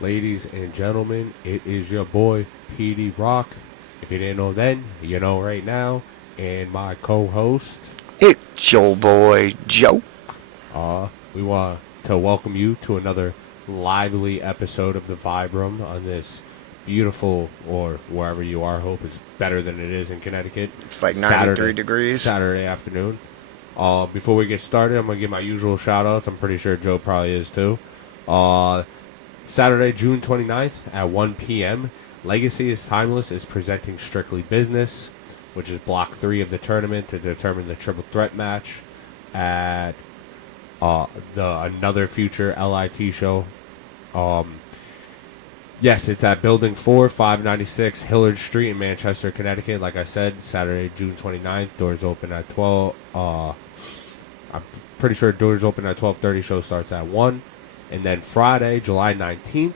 Ladies and gentlemen, it is your boy PD Rock. If you didn't know then, you know right now. And my co-host, It's your boy Joe. we want to welcome you to another lively episode of the Vibe Room on this beautiful, or wherever you are. Hope it's better than it is in Connecticut. It's like 93 degrees. Saturday afternoon. Before we get started, I'm gonna give my usual shout outs. I'm pretty sure Joe probably is too. Saturday, June 29th at 1 p.m. Legacy is Timeless is presenting Strictly Business, which is block 3 of the tournament to determine the triple threat match at the another future LIT show. Yes, it's at Building 4, 596 Hillard Street in Manchester, Connecticut. Like I said, Saturday, June 29th. Doors open at 12. I'm pretty sure doors open at 12:30. Show starts at 1. And then Friday, July 19th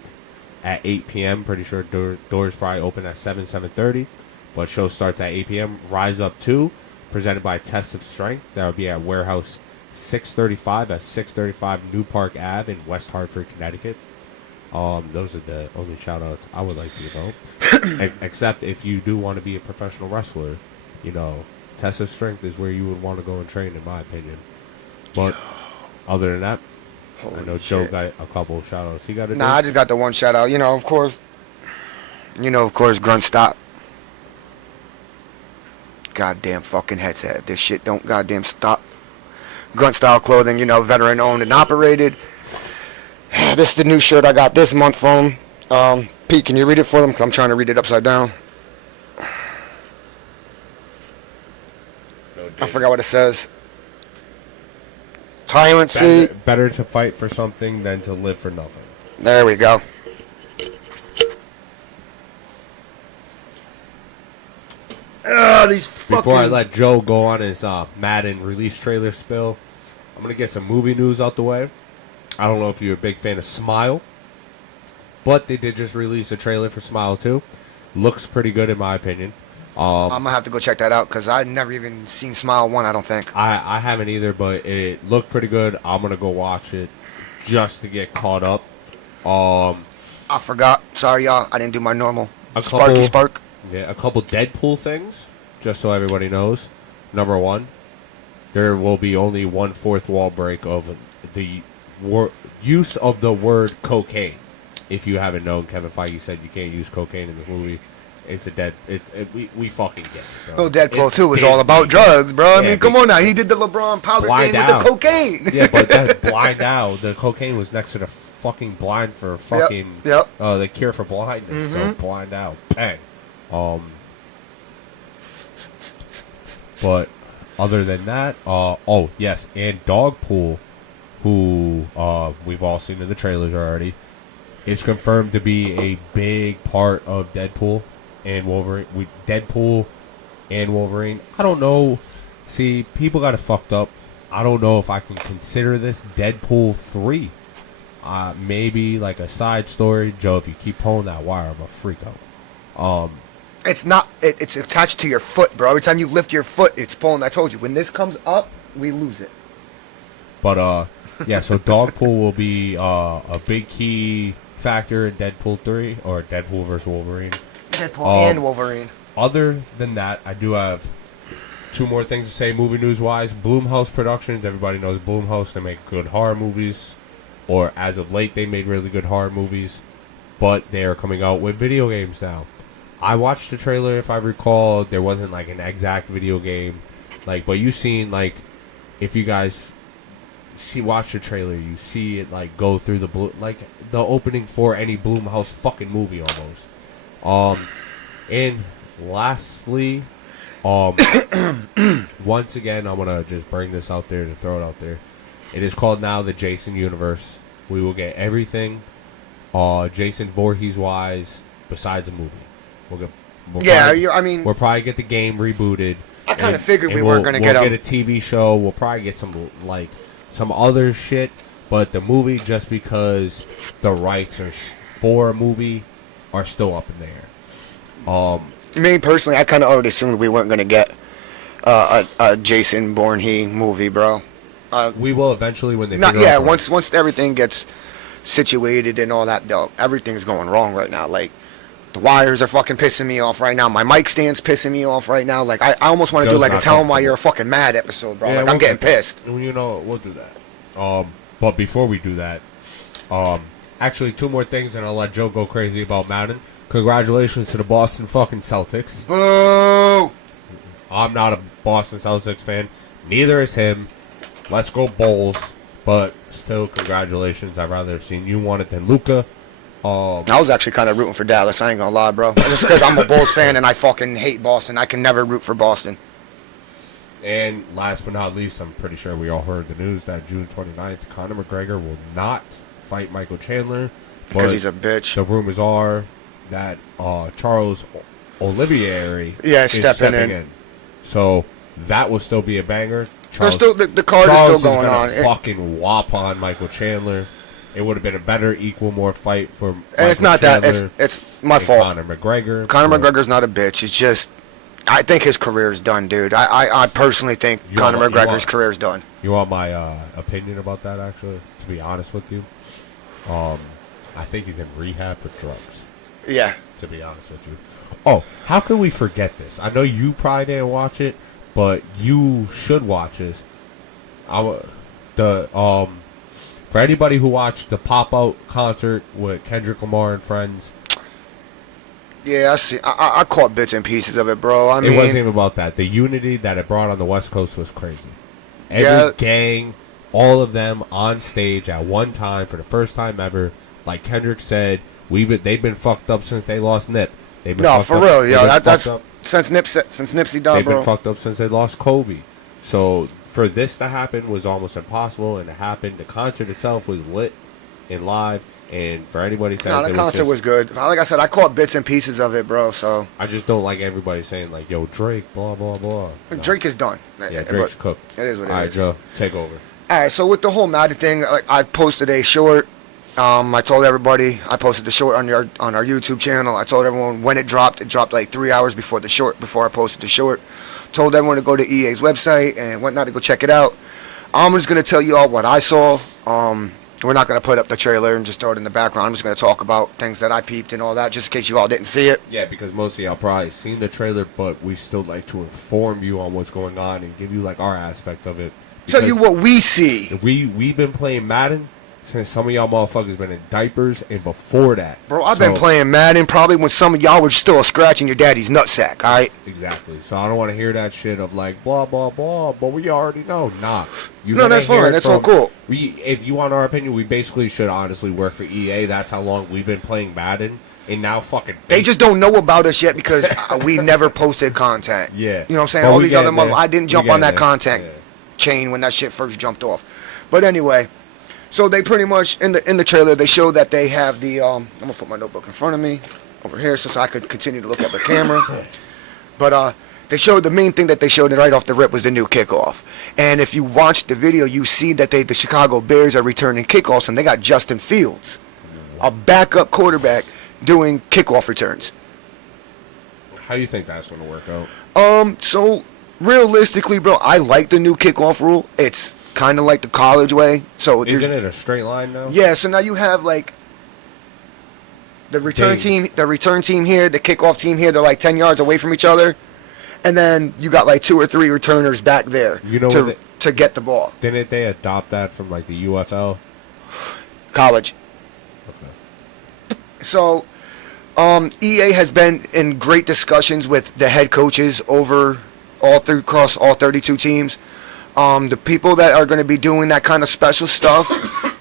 at 8 p.m. Pretty sure doors probably open at 7:30. But show starts at 8 p.m. Rise Up 2, presented by Test of Strength. That would be at Warehouse 635 at 635 New Park Ave in West Hartford, Connecticut. Those are the only shout-outs I would like to give out. Except if you do want to be a professional wrestler, you know, Test of Strength is where you would want to go and train, in my opinion. But other than that, I know Joe got a couple of shout-outs. He got a I just got the one shout-out. Of course, Grunt Stop. Goddamn fucking headset. This shit don't goddamn stop. Grunt Style Clothing, veteran-owned and operated. This is the new shirt I got this month from Pete, can you read it for them? 'Cause I'm trying to read it upside down. I forgot what it says. Tyrant better to fight for something than to live for nothing. There we go. These fucking... Before I let Joe go on his Madden release trailer spill, I'm going to get some movie news out the way. I don't know if you're a big fan of Smile, but they did just release a trailer for Smile 2. Looks pretty good in my opinion. I'm going to have to go check that out because I've never even seen Smile 1, I don't think. I haven't either, but it looked pretty good. I'm going to go watch it just to get caught up. I forgot. Sorry, y'all. I didn't do my normal Spark. Yeah, a couple Deadpool things, just so everybody knows. Number one, there will be only one fourth wall break of the use of the word cocaine. If you haven't known, Kevin Feige said you can't use cocaine in this movie. It's we fucking get it, bro. Well, Deadpool 2 was all about drugs, bro. I mean, come on now. He did the LeBron powder thing with the cocaine. Yeah, but that's blind out. The cocaine was next to the fucking blind for fucking... Yep. The cure for blindness. So blind out. Bang. But other than that, oh yes, and Dogpool, who we've all seen in the trailers already, is confirmed to be a big part of Deadpool and Wolverine. Deadpool and Wolverine. I don't know. See, people got it fucked up. I don't know if I can consider this Deadpool 3. Maybe like a side story. Joe, if you keep pulling that wire, I'm a freako. It's not. It's attached to your foot, bro. Every time you lift your foot, it's pulling. I told you, when this comes up, we lose it. But yeah. So Dogpool will be a big key factor in Deadpool 3 or Deadpool vs Wolverine. Deadpool and Wolverine. Other than that, I do have two more things to say movie news wise. Blumhouse Productions. Everybody knows Blumhouse. They make good horror movies, or as of late, they made really good horror movies. But they are coming out with video games now. I watched the trailer, if I recall. There wasn't like an exact video game, but you seen if you guys watch the trailer, you see it go through the opening for any Blumhouse fucking movie almost. And lastly, once again, I'm gonna just bring this out there to throw it out there. It is called now the Jason Universe. We will get everything, Jason Voorhees wise, besides a movie. We'll probably get the game rebooted. I kind of figured we weren't going to get a TV show. We'll probably get some other shit, but the movie, just because the rights are for a movie are still up in the air. Me personally, I kind of already assumed we weren't going to get a Jason Voorhees movie, bro. We will eventually when they once everything gets situated and all that, dog. Everything's going wrong right now. Like, the wires are fucking pissing me off right now. My mic stand's pissing me off right now. Like, I almost want to do like a tell 'em why you're fucking mad episode, bro. Yeah, like, I'm getting pissed. You know, we'll do that. But before we do that, actually, 2 more things, and I'll let Joe go crazy about Madden. Congratulations to the Boston fucking Celtics. Boo! I'm not a Boston Celtics fan. Neither is him. Let's go Bulls. But still, congratulations. I'd rather have seen you won it than Luka. I was actually kind of rooting for Dallas. I ain't gonna lie, bro. Just because I'm a Bulls fan and I fucking hate Boston. I can never root for Boston. And last but not least, I'm pretty sure we all heard the news that June 29th, Conor McGregor will not fight Michael Chandler. Because he's a bitch. The rumors are that Charles Olivieri is stepping in. So that will still be a banger. The card is still going on. Fucking whop on Michael Chandler. It would have been a better, equal, more fight for Michael and it's not Chandler that. It's my fault. Conor McGregor. Conor McGregor's not a bitch. It's just, I think his career's done, dude. I personally think Conor McGregor's career's done. You want my opinion about that, actually? To be honest with you, I think he's in rehab for drugs. Yeah. To be honest with you. Oh, how can we forget this? I know you probably didn't watch it, but you should watch this. For anybody who watched the pop-out concert with Kendrick Lamar and friends. Yeah, I see. I caught bits and pieces of it, bro. I mean, it wasn't even about that. The unity that it brought on the West Coast was crazy. Every gang, all of them on stage at one time for the first time ever. Like Kendrick said, they've been fucked up since they lost Nip. No, for real, yo. That's since Nipsey died, bro. They've been fucked up since they lost Kobe. So for this to happen was almost impossible, and it happened. The concert itself was lit and live, and for anybody saying the concert was good. Like I said, I caught bits and pieces of it, bro. So I just don't like everybody saying like, "Yo, Drake, blah blah blah." No. Drake is done. Yeah, Drake's cooked. It is what it is. All right, Joe, take over. All right, so with the whole Madden thing, I posted a short. I told everybody, I posted the short on our YouTube channel. I told everyone when it dropped. It dropped like 3 hours before I posted the short. Told everyone to go to EA's website and whatnot to go check it out. I'm just going to tell you all what I saw. We're not going to put up the trailer and just throw it in the background. I'm just going to talk about things that I peeped and all that, just in case you all didn't see it. Yeah, because most of y'all probably seen the trailer, but we still like to inform you on what's going on and give you like our aspect of it. Tell you what we see. We've been playing Madden since some of y'all motherfuckers been in diapers and before that. Bro, I've been playing Madden probably when some of y'all were still scratching your daddy's nutsack, all right? Exactly. So I don't want to hear that shit of like, blah, blah, blah, but we already know. Nah. No, that's fine. That's all cool. If you want our opinion, we basically should honestly work for EA. That's how long we've been playing Madden. And now fucking... They just don't know about us yet because we never posted content. Yeah. You know what I'm saying? All these other motherfuckers... I didn't jump on that content chain when that shit first jumped off. But anyway... So they pretty much in the trailer they show that they have the I'm gonna put my notebook in front of me over here so I could continue to look at the camera. But they showed the main thing that they showed right off the rip was the new kickoff. And if you watch the video, you see that the Chicago Bears are returning kickoffs and they got Justin Fields, a backup quarterback, doing kickoff returns. How do you think that's gonna work out? So realistically, bro, I like the new kickoff rule. It's kind of like the college way. So isn't it a straight line now? Yeah, so now you have like the return team here, the kickoff team here, they're like 10 yards away from each other. And then you got like 2 or 3 returners back there to get the ball. Didn't they adopt that from like the UFL? College. Okay. So EA has been in great discussions with the head coaches across all 32 teams. The people that are going to be doing that kind of special stuff,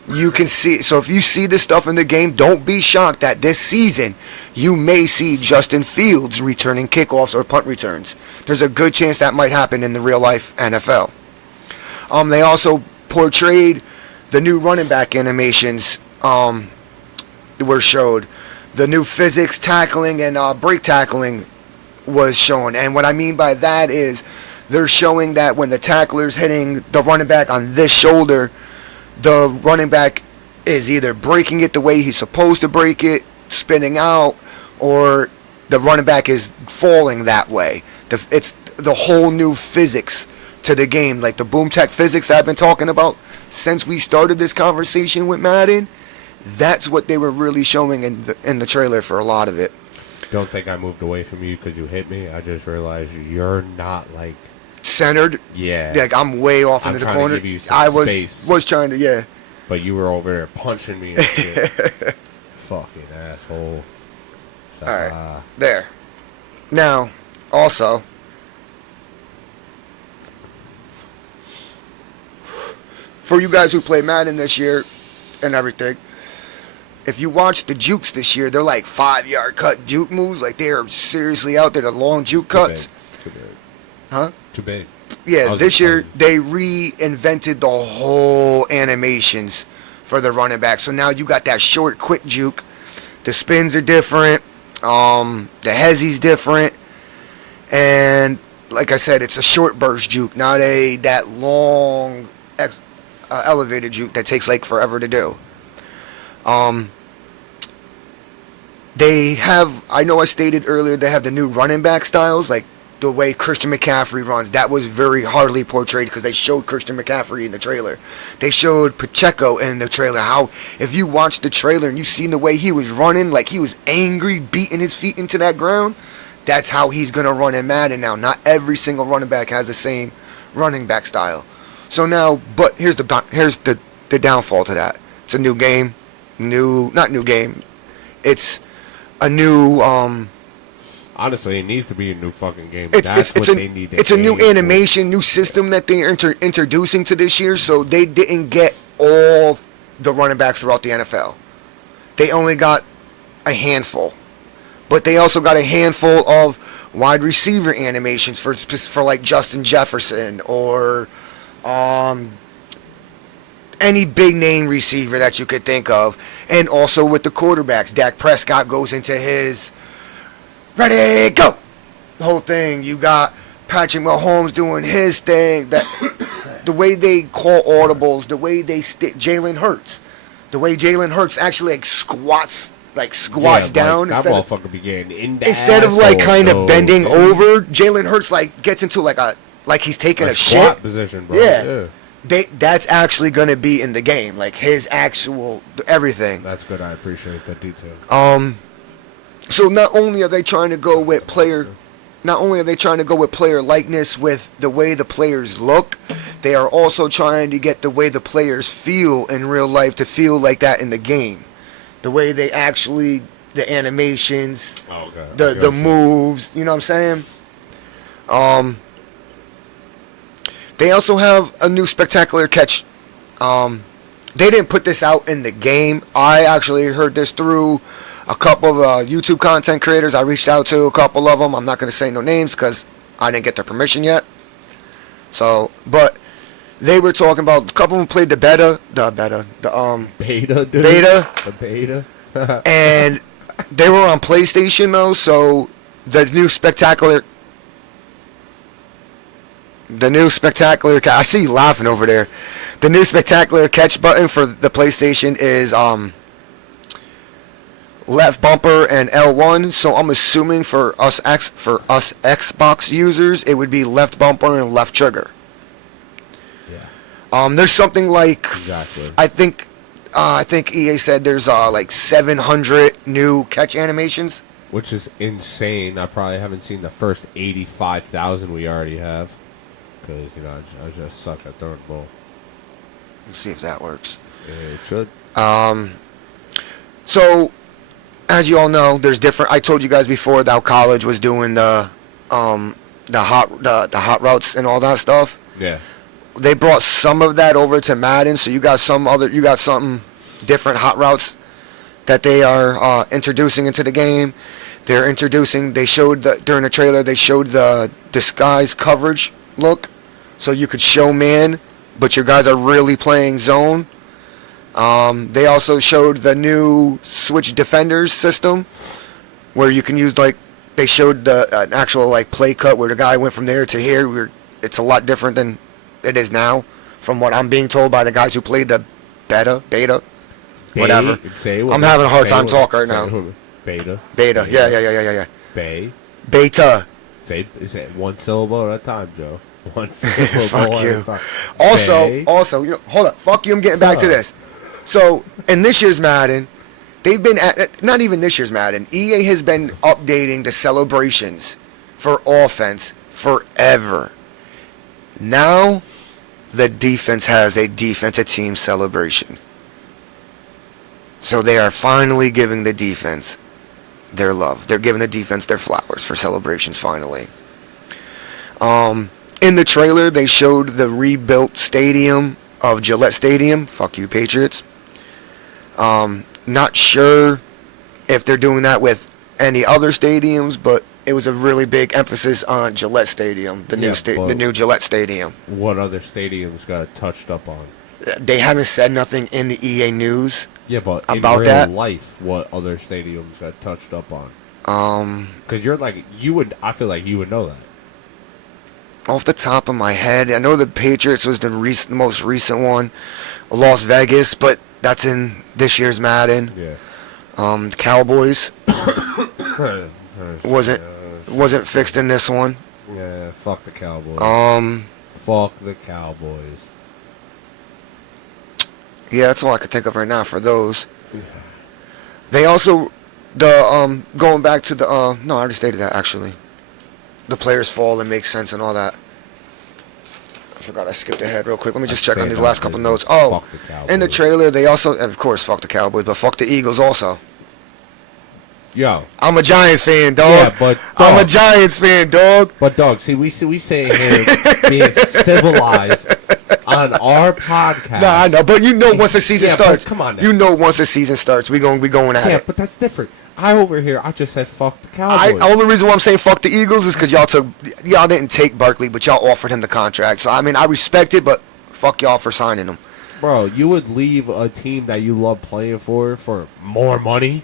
you can see. So if you see this stuff in the game, don't be shocked that this season you may see Justin Fields returning kickoffs or punt returns. There's a good chance that might happen in the real life NFL. They also portrayed the new running back animations were showed. The new physics tackling and break tackling was shown. And what I mean by that is they're showing that when the tackler's hitting the running back on this shoulder, the running back is either breaking it the way he's supposed to break it, spinning out, or the running back is falling that way. It's the whole new physics to the game, like the boom tech physics that I've been talking about since we started this conversation with Madden. That's what they were really showing in the trailer for a lot of it. Don't think I moved away from you because you hit me. I just realized you're not like centered. Yeah. Like I'm way off into the trying corner. To give you some I space, was trying to, yeah. But you were over there punching me and shit. Fucking asshole. So, all right. There. Now, also, for you guys who play Madden this year and everything, if you watch the jukes this year, they're like 5-yard cut juke moves. Like they are seriously out there, the long juke cuts. Too big. Huh? Too big. Yeah, this year they reinvented the whole animations for the running back. So now you got that short, quick juke. The spins are different. The hezzy's different. And like I said, it's a short burst juke, not that long elevated juke that takes like forever to do. They have, I know I stated earlier, they have the new running back styles, like the way Christian McCaffrey runs. That was very hardly portrayed because they showed Christian McCaffrey in the trailer. They showed Pacheco in the trailer. How, if you watch the trailer and you seen the way he was running, like he was angry, beating his feet into that ground, that's how he's going to run in Madden now. Not every single running back has the same running back style. So now, but here's the downfall to that. It's a new game. Not new game. It's a new, honestly, it needs to be a new fucking game. They need. It's a new animation, new system that they're introducing to this year. So they didn't get all the running backs throughout the NFL. They only got a handful, but they also got a handful of wide receiver animations for like Justin Jefferson or any big name receiver that you could think of, and also with the quarterbacks. Dak Prescott goes into his ready, go! The whole thing. You got Patrick Mahomes doing his thing. That the way they call audibles, the way they stick Jalen Hurts, the way Jalen Hurts actually like squats down. Like, that motherfucker be getting in the instead of like kind of bending over. Jalen Hurts like gets into like he's taking a shit position, bro. Yeah. That's actually going to be in the game, like his actual everything. That's good. I appreciate that detail. So not only are they trying to go with player likeness with the way the players look, they are also trying to get the way the players feel in real life to feel like that in the game. The way they actually, the animations, the moves, you know what I'm saying? They also have a new spectacular catch. They didn't put this out in the game. I actually heard this through a couple of YouTube content creators. I reached out to a couple of them. I'm not going to say no names because I didn't get their permission yet. So, but they were talking about, a couple of them played the beta. And they were on PlayStation though, so the new spectacular, I see you laughing over there. The new spectacular catch button for the PlayStation is left bumper and L1. So I'm assuming for us Xbox users, it would be left bumper and left trigger. Yeah. There's something like exactly. I think EA said there's like 700 new catch animations, which is insane. I probably haven't seen the first 85,000 we already have. Because, I just suck at throwing the ball. Let's see if that works. It should. So, as you all know, there's different. I told you guys before that college was doing the hot routes and all that stuff. Yeah. They brought some of that over to Madden, so you got something different hot routes that they are introducing into the game. During the trailer, they showed the disguise coverage look. So you could show man, but your guys are really playing zone. They also showed the new switch defenders system, where you can use they showed an actual play cut where the guy went from there to here. It's a lot different than it is now, from what I'm being told by the guys who played the beta, whatever. I'm having a hard time talking right now. Beta. Yeah. Beta. Say one syllable at a time, Joe. One syllable Fuck at you. a time. Also, hold up. Fuck you. I'm getting back to this. So in this year's Madden, they've been not even this year's Madden. EA has been updating the celebrations for offense forever. Now, the defense has a defensive team celebration. So they are finally giving the defense their love. They're giving the defense their flowers for celebrations finally. In the trailer, they showed the rebuilt stadium of Gillette Stadium. Fuck you, Patriots. Not sure if they're doing that with any other stadiums, but it was a really big emphasis on Gillette Stadium, the new Gillette Stadium. What other stadiums got touched up on? They haven't said nothing in the EA news. Yeah, but about in real that life, what other stadiums got touched up on? Because I feel like you would know that. Off the top of my head, I know the Patriots was the most recent one, Las Vegas, but that's in this year's Madden. Yeah. The Cowboys wasn't fixed in this one. Yeah, fuck the Cowboys. Fuck the Cowboys. Yeah, that's all I could think of right now for those. Yeah. They also going back to the no, I already stated that actually. The players fall and make sense and all that. I forgot I skipped ahead real quick. Let me just check on these last couple notes. Oh, in the trailer they also, of course, fuck the Cowboys, but fuck the Eagles also. Yo, I'm a Giants fan, dog. Yeah, but I'm a Giants fan, dog. But dog, see, we say here being civilized on our podcast. Nah, I know, but you know once the season starts, come on now. You know once the season starts, we going at it. Yeah, but that's different. I just said fuck the Cowboys. Only reason why I'm saying fuck the Eagles is because y'all didn't take Barkley, but y'all offered him the contract. So I mean, I respect it, but fuck y'all for signing him. Bro, you would leave a team that you love playing for more money?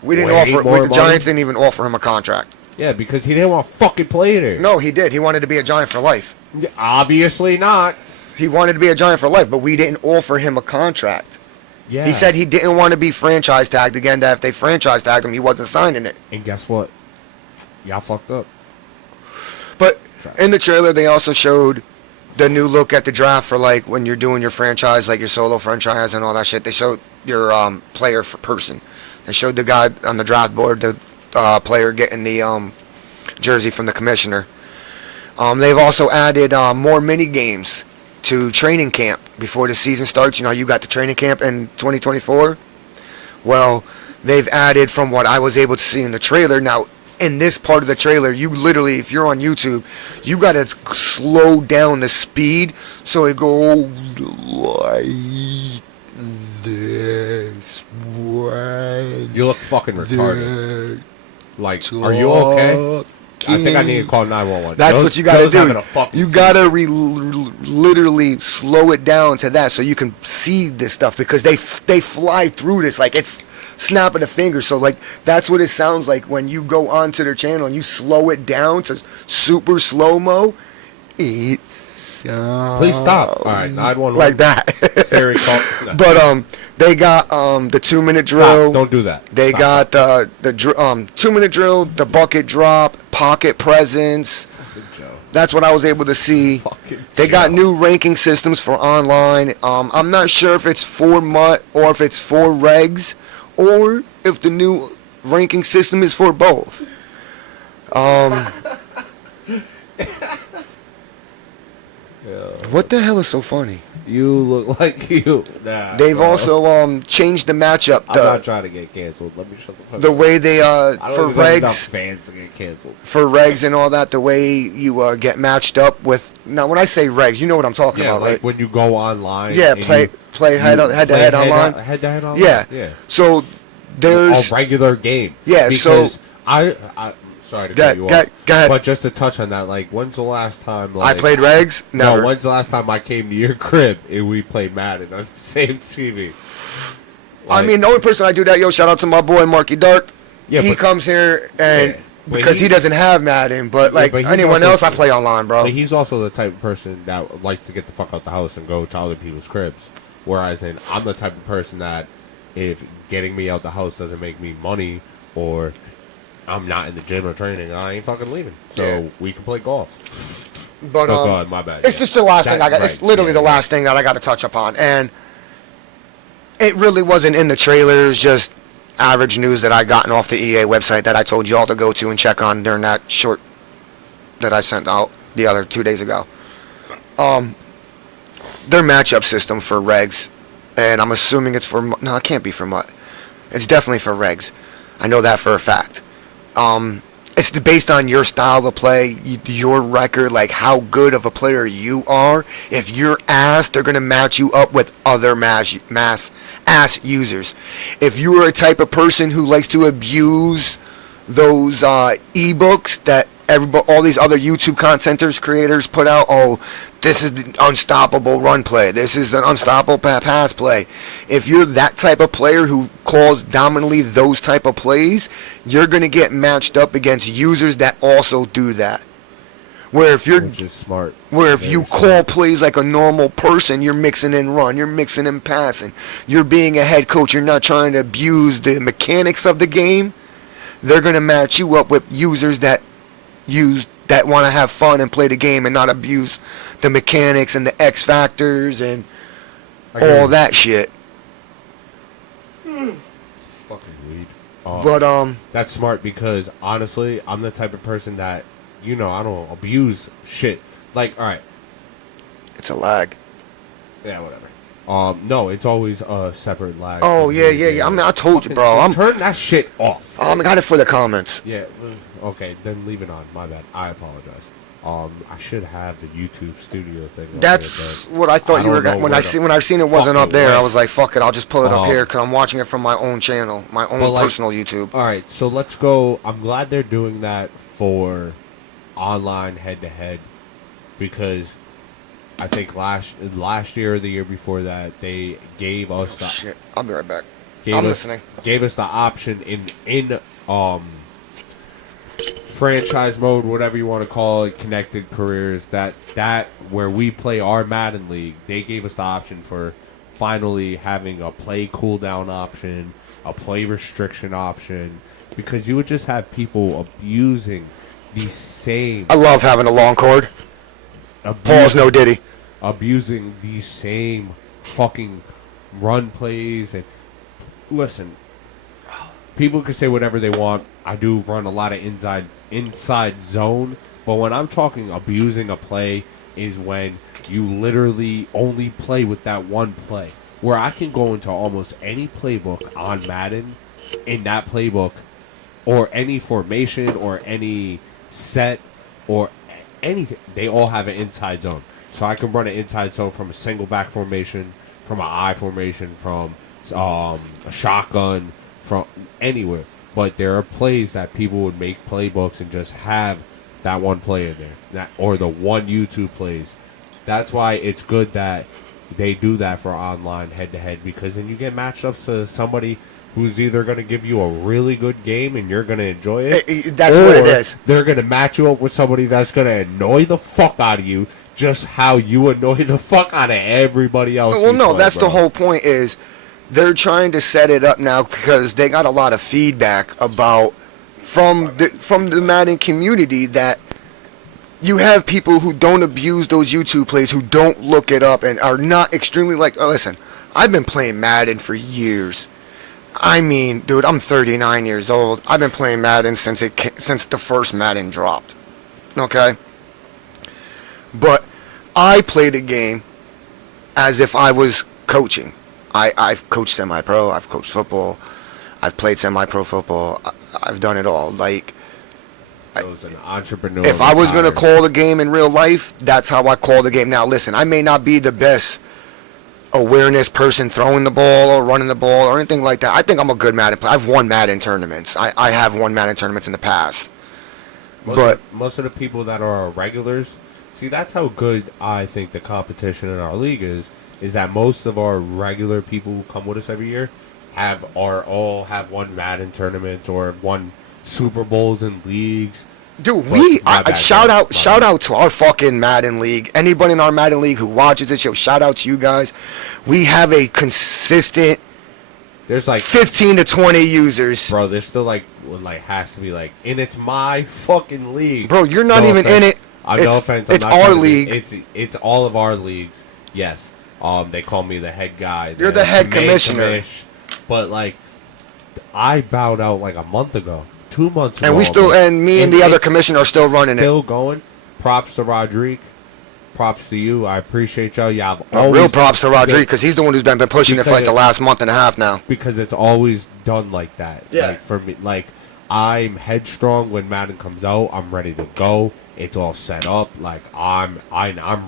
We didn't offer. The Giants didn't even offer him a contract. Yeah, because he didn't want to fucking play there. No, he did. He wanted to be a Giant for life. Obviously not. He wanted to be a Giant for life, but we didn't offer him a contract. Yeah. He said he didn't want to be franchise tagged again, that if they franchise tagged him, he wasn't signing it. And guess what? Y'all fucked up. But in the trailer, they also showed the new look at the draft for, like, when you're doing your franchise, like your solo franchise and all that shit. They showed your player for person. They showed the guy on the draft board, the player getting the jersey from the commissioner. They've also added more mini games to training camp before the season starts. You know, you got the training camp in 2024. Well, they've added, from what I was able to see in the trailer. Now, in this part of the trailer, you literally, if you're on YouTube, you got to slow down the speed so it goes like this. You look fucking retarded. Like, are you okay? I think I need to call 911. That's what you gotta do. You gotta literally slow it down to that so you can see this stuff, because they fly through this like it's snapping a finger. So like that's what it sounds like when you go onto their channel and you slow it down to super slow mo. It sounds Please stop. All right, 911. Like that. Siri, call. No. But they got the 2-minute drill. Stop. Don't do that. They got the 2-minute drill, the bucket drop, pocket presence. That's what I was able to see. They got new ranking systems for online. I'm not sure if it's for MUT or if it's for regs, or if the new ranking system is for both. What the hell is so funny? You look like you. Nah, They've also changed the matchup. I'm not trying to get canceled. Let me shut the fuck up. The way they I don't for even have regs, enough fans to get canceled. For regs and all that, the way you get matched up with. Now, when I say regs, you know what I'm talking about, like right? When you go online. Yeah, play head to head online. Head to head online. Yeah. So there's a regular game. Yeah. Because so I sorry to cut you off. Go ahead. But just to touch on that, like, when's the last time I played regs? Never. No, when's the last time I came to your crib and we played Madden on the same TV? Like, I mean, the only person I do that, shout out to my boy Marky Dark. Yeah, he comes here and because he doesn't have Madden, but like anyone else, I play online, bro. But he's also the type of person that likes to get the fuck out the house and go to other people's cribs. Whereas I'm the type of person that if getting me out the house doesn't make me money, or I'm not in the gym or training, I ain't fucking leaving. So we can play golf. But God, my bad. It's just the last thing I got. It's literally the last thing that I got to touch upon. And It really wasn't in the trailers, just average news that I gotten off the EA website that I told y'all to go to and check on during that short that I sent out the other 2 days ago. Their matchup system for regs, and I'm assuming it's for, no, it can't be for MUT. It's definitely for regs. I know that for a fact. It's based on your style of play, your record, like how good of a player you are. If you're ass, they're going to match you up with other mass ass users. If you are a type of person who likes to abuse those ebooks that all these other YouTube contenters, creators put out, oh, this is the unstoppable run play, this is an unstoppable pass play. If you're that type of player who calls dominantly those type of plays, you're going to get matched up against users that also do that. Where if you're, which is smart. Where if you call plays like a normal person, you're mixing in run, you're mixing in passing, you're being a head coach, you're not trying to abuse the mechanics of the game, they're going to match you up with users that want to have fun and play the game and not abuse the mechanics and the X factors and all that shit. Fucking weed. But that's smart because honestly, I'm the type of person that, I don't abuse shit. Like, all right, it's a lag. Yeah, whatever. No, it's always a separate lag. Oh yeah. I mean, I told you, bro. Turn that shit off. I got it for the comments. Yeah. Okay, then leave it on. My bad. I apologize. I should have the YouTube studio thing. That's what I thought you were going. When I seen it wasn't up there, I was like, "Fuck it, I'll just pull it up here," because I'm watching it from my own channel, my own personal YouTube. All right, so let's go. I'm glad they're doing that for online head-to-head because I think last year or the year before that they gave us the shit. I'll be right back. I'm listening. Gave us the option in franchise mode, whatever you want to call it, connected careers, that where we play our Madden League, they gave us the option for finally having a play cooldown option, a play restriction option, because you would just have people abusing the same. I love having a long cord. Pause, no Diddy. Abusing the same fucking run plays. And listen, people can say whatever they want. I do run a lot of inside zone, but when I'm talking abusing a play is when you literally only play with that one play. Where I can go into almost any playbook on Madden, in that playbook, or any formation or any set or anything, they all have an inside zone. So I can run an inside zone from a single back formation, from an I formation, from a shotgun, from anywhere. But there are plays that people would make playbooks and just have that one play in there, or the one YouTube plays. That's why it's good that they do that for online head-to-head, because then you get matched up to somebody who's either going to give you a really good game and you're going to enjoy it. That's what it is. They're going to match you up with somebody that's going to annoy the fuck out of you, just how you annoy the fuck out of everybody else. Well, no, that's the whole point is they're trying to set it up now because they got a lot of feedback about from the Madden community that you have people who don't abuse those YouTube plays, who don't look it up and are not extremely like, oh, listen, I've been playing Madden for years. I mean, dude, I'm 39 years old. I've been playing Madden since the first Madden dropped. Okay? But I played a game as if I was coaching. I've coached semi-pro, I've coached football, I've played semi-pro football, I've done it all. Like, I was an entrepreneur. If I was going to call the game in real life, that's how I call the game. Now, listen, I may not be the best awareness person throwing the ball or running the ball or anything like that. I think I'm a good Madden player. I've won Madden tournaments. I have won Madden tournaments in the past. Most of the people that are regulars, see, that's how good I think the competition in our league is that most of our regular people who come with us every year all have won Madden tournaments or won Super Bowls and leagues. Dude, shout out to our fucking Madden league. Anybody in our Madden league who watches this show, shout out to you guys. We have a consistent. There's like 15 to 20 users. Bro, there's still has to be and it's my fucking league. Bro, you're not even in it. No offense. It's our league. It's all of our leagues. Yes. They call me the head guy. You're the head commissioner. But like, I bowed out like a month ago, 2 months ago. And we still, and me and the other commissioner are still running it. Still going. Props to Rodrigue. Props to you. I appreciate y'all. Y'all real props to Rodrigue because he's the one who's been pushing it for like the last month and a half now. Because it's always done like that. Yeah. Like for me, like I'm headstrong when Madden comes out. I'm ready to go. It's all set up. Like I'm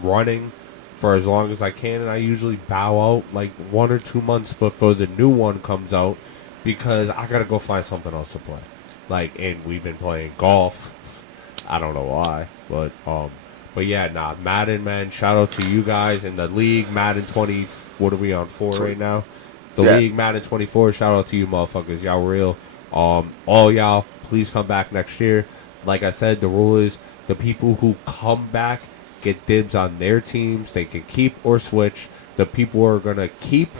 running for as long as I can, and I usually bow out like 1 or 2 months before the new one comes out because I gotta go find something else to play. Like, and we've been playing golf. I don't know why, but yeah, nah, Madden, man, shout out to you guys in the league, Madden 20, what are we on, 4 right now? The league, Madden 24, shout out to you motherfuckers, y'all real. All y'all, please come back next year. Like I said, the rule is the people who come back get dibs on their teams. They can keep or switch. The people who are going to keep,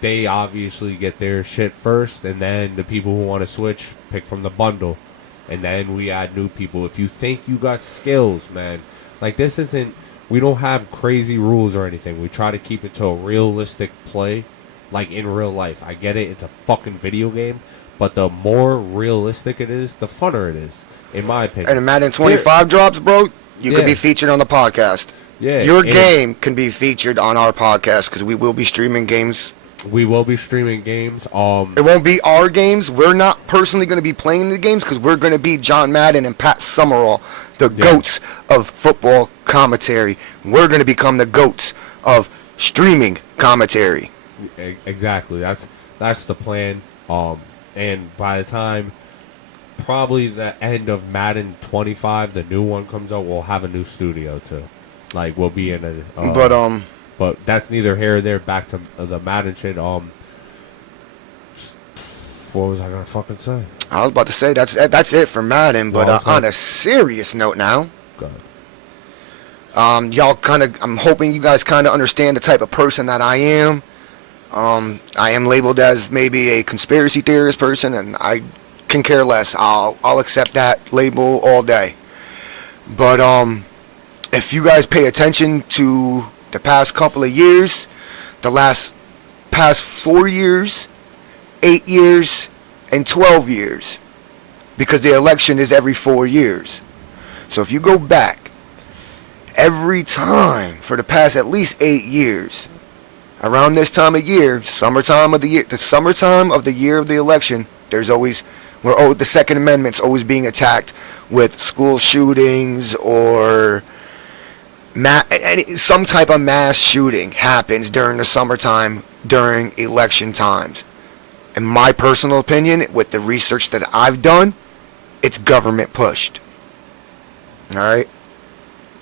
they obviously get their shit first, and then the people who want to switch pick from the bundle. And then we add new people. If you think you got skills, man, like this isn't, we don't have crazy rules or anything. We try to keep it to a realistic play, like in real life. I get it, it's a fucking video game, but the more realistic it is, the funner it is, in my opinion. And in Madden 25 drops, bro, you could be featured on the podcast. Yeah. Your game can be featured on our podcast because we will be streaming games. We will be streaming games. It won't be our games. We're not personally going to be playing the games because we're going to be John Madden and Pat Summerall, the goats of football commentary. We're going to become the goats of streaming commentary. Exactly. That's the plan. And by the time probably the end of Madden 25, the new one comes out, we'll have a new studio too. Like we'll be in a. But that's neither here or there. Back to the Madden shit. What was I gonna fucking say? I was about to say that's it for Madden. But on a serious note now, go ahead. Y'all kind of. I'm hoping you guys kind of understand the type of person that I am. I am labeled as maybe a conspiracy theorist person, and I can care less. I'll accept that label all day. But if you guys pay attention to the past couple of years, the past 4 years, 8 years, and 12 years, because the election is every 4 years. So if you go back, every time for the past at least 8 years, around this time of year, summertime of the year of the election, there's always, the Second Amendment's always being attacked with school shootings or some type of mass shooting happens during the summertime, during election times. In my personal opinion, with the research that I've done, it's government pushed. Alright?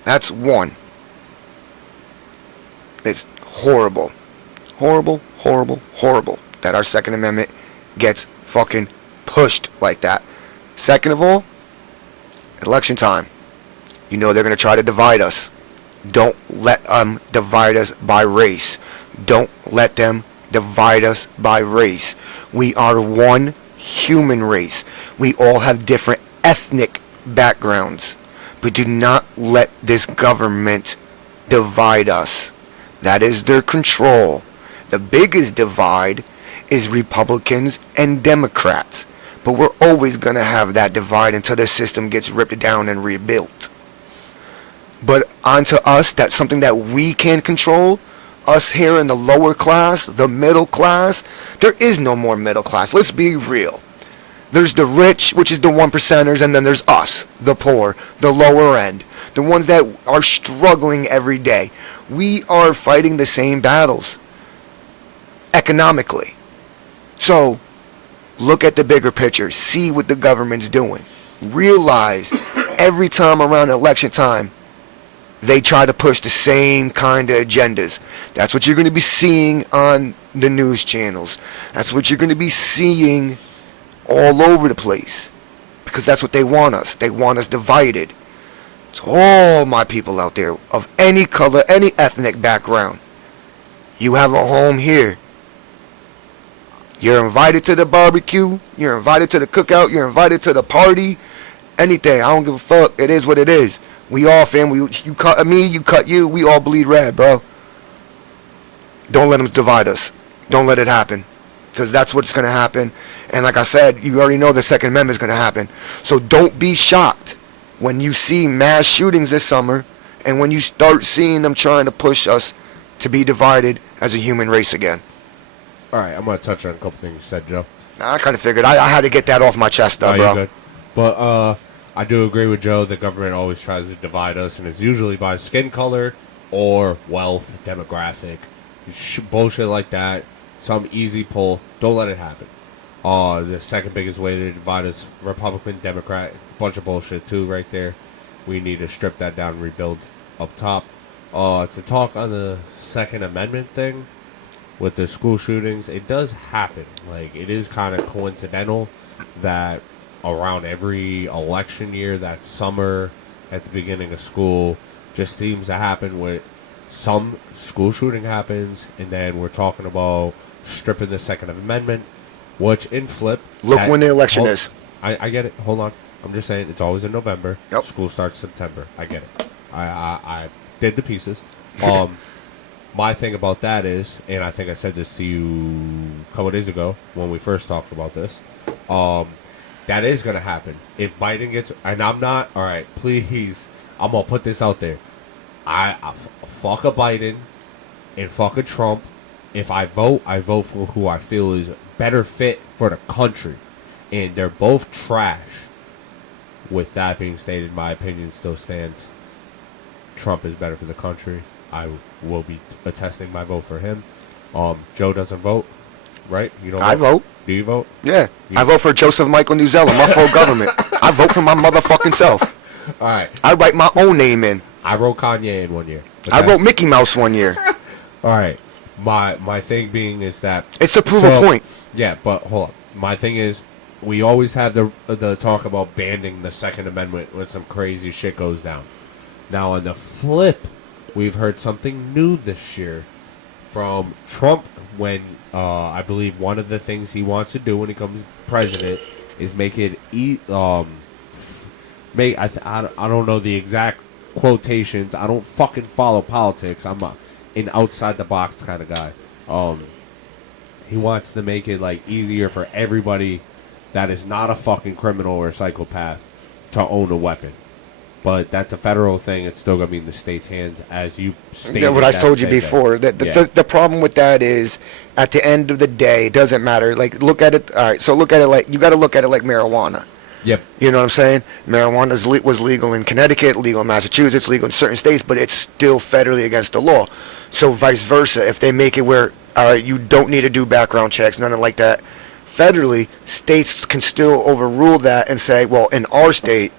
That's one. It's horrible. Horrible, horrible, horrible that our Second Amendment gets fucking pushed like that. Second of all, election time. You know they're going to try to divide us. Don't let them divide us by race. Don't let them divide us by race. We are one human race. We all have different ethnic backgrounds. But do not let this government divide us. That is their control. The biggest divide is Republicans and Democrats. But we're always going to have that divide until the system gets ripped down and rebuilt. But onto us, that's something that we can control. Us here in the lower class, the middle class. There is no more middle class. Let's be real. There's the rich, which is the 1%ers, and then there's us, the poor, the lower end. The ones that are struggling every day. We are fighting the same battles economically. So, look at the bigger picture. See what the government's doing. Realize every time around election time, they try to push the same kind of agendas. That's what you're going to be seeing on the news channels. That's what you're going to be seeing all over the place. Because that's what they want us. They want us divided. To all my people out there of any color, any ethnic background. You have a home here. You're invited to the barbecue. You're invited to the cookout. You're invited to the party. Anything. I don't give a fuck. It is what it is. We all family. You cut me, you cut you. We all bleed red, bro. Don't let them divide us. Don't let it happen. Because that's what's going to happen. And like I said, you already know the Second Amendment is going to happen. So don't be shocked when you see mass shootings this summer and when you start seeing them trying to push us to be divided as a human race again. All right, I'm going to touch on a couple things you said, Joe. I kind of figured. I had to get that off my chest, though, No, bro. you're good. But I do agree with Joe. The government always tries to divide us, and it's usually by skin color or wealth, demographic, bullshit like that. Some easy pull. Don't let it happen. The second biggest way to divide us, Republican, Democrat, bunch of bullshit too right there. We need to strip that down and rebuild up top. To talk on the Second Amendment thing with the school shootings, it does happen. Like, it is kind of coincidental that around every election year, that summer at the beginning of school, just seems to happen with some school shooting happens, and then we're talking about stripping the Second Amendment, which in flip... Look when the election is. I get it. Hold on. I'm just saying it's always in November. Yep. School starts September. I get it. I did the pieces. My thing about that is, and I think I said this to you a couple days ago when we first talked about this, that is going to happen. If Biden gets... And I'm not... All right, please. I'm going to put this out there. I fuck a Biden and fuck a Trump. If I vote for who I feel is better fit for the country. And they're both trash. With that being stated, my opinion still stands. Trump is better for the country. I will be attesting my vote for him. Joe doesn't vote, right? You don't. I vote. Do you vote? Yeah. I vote for Joseph Michael Newzella, my full government. I vote for my motherfucking self. All right. I write my own name in. I wrote Kanye in 1 year. I wrote Mickey Mouse 1 year. All right. My thing being is that... It's to prove a point. Yeah, but hold on. My thing is, we always have the talk about banning the Second Amendment when some crazy shit goes down. Now, on the flip, we've heard something new this year from Trump when I believe one of the things he wants to do when he becomes president is make it... I don't know the exact quotations. I don't fucking follow politics. I'm an outside-the-box kind of guy. He wants to make it like easier for everybody that is not a fucking criminal or psychopath to own a weapon. But that's a federal thing. It's still going to be in the state's hands, as you stated. Yeah, what I told you before. The problem with that is, at the end of the day, it doesn't matter. Like, look at it. All right, so look at it like, you got to look at it like marijuana. Yep. You know what I'm saying? Marijuana was legal in Connecticut, legal in Massachusetts, legal in certain states, but it's still federally against the law. So vice versa, if they make it where, all right, you don't need to do background checks, nothing like that, federally, states can still overrule that and say, well, in our state,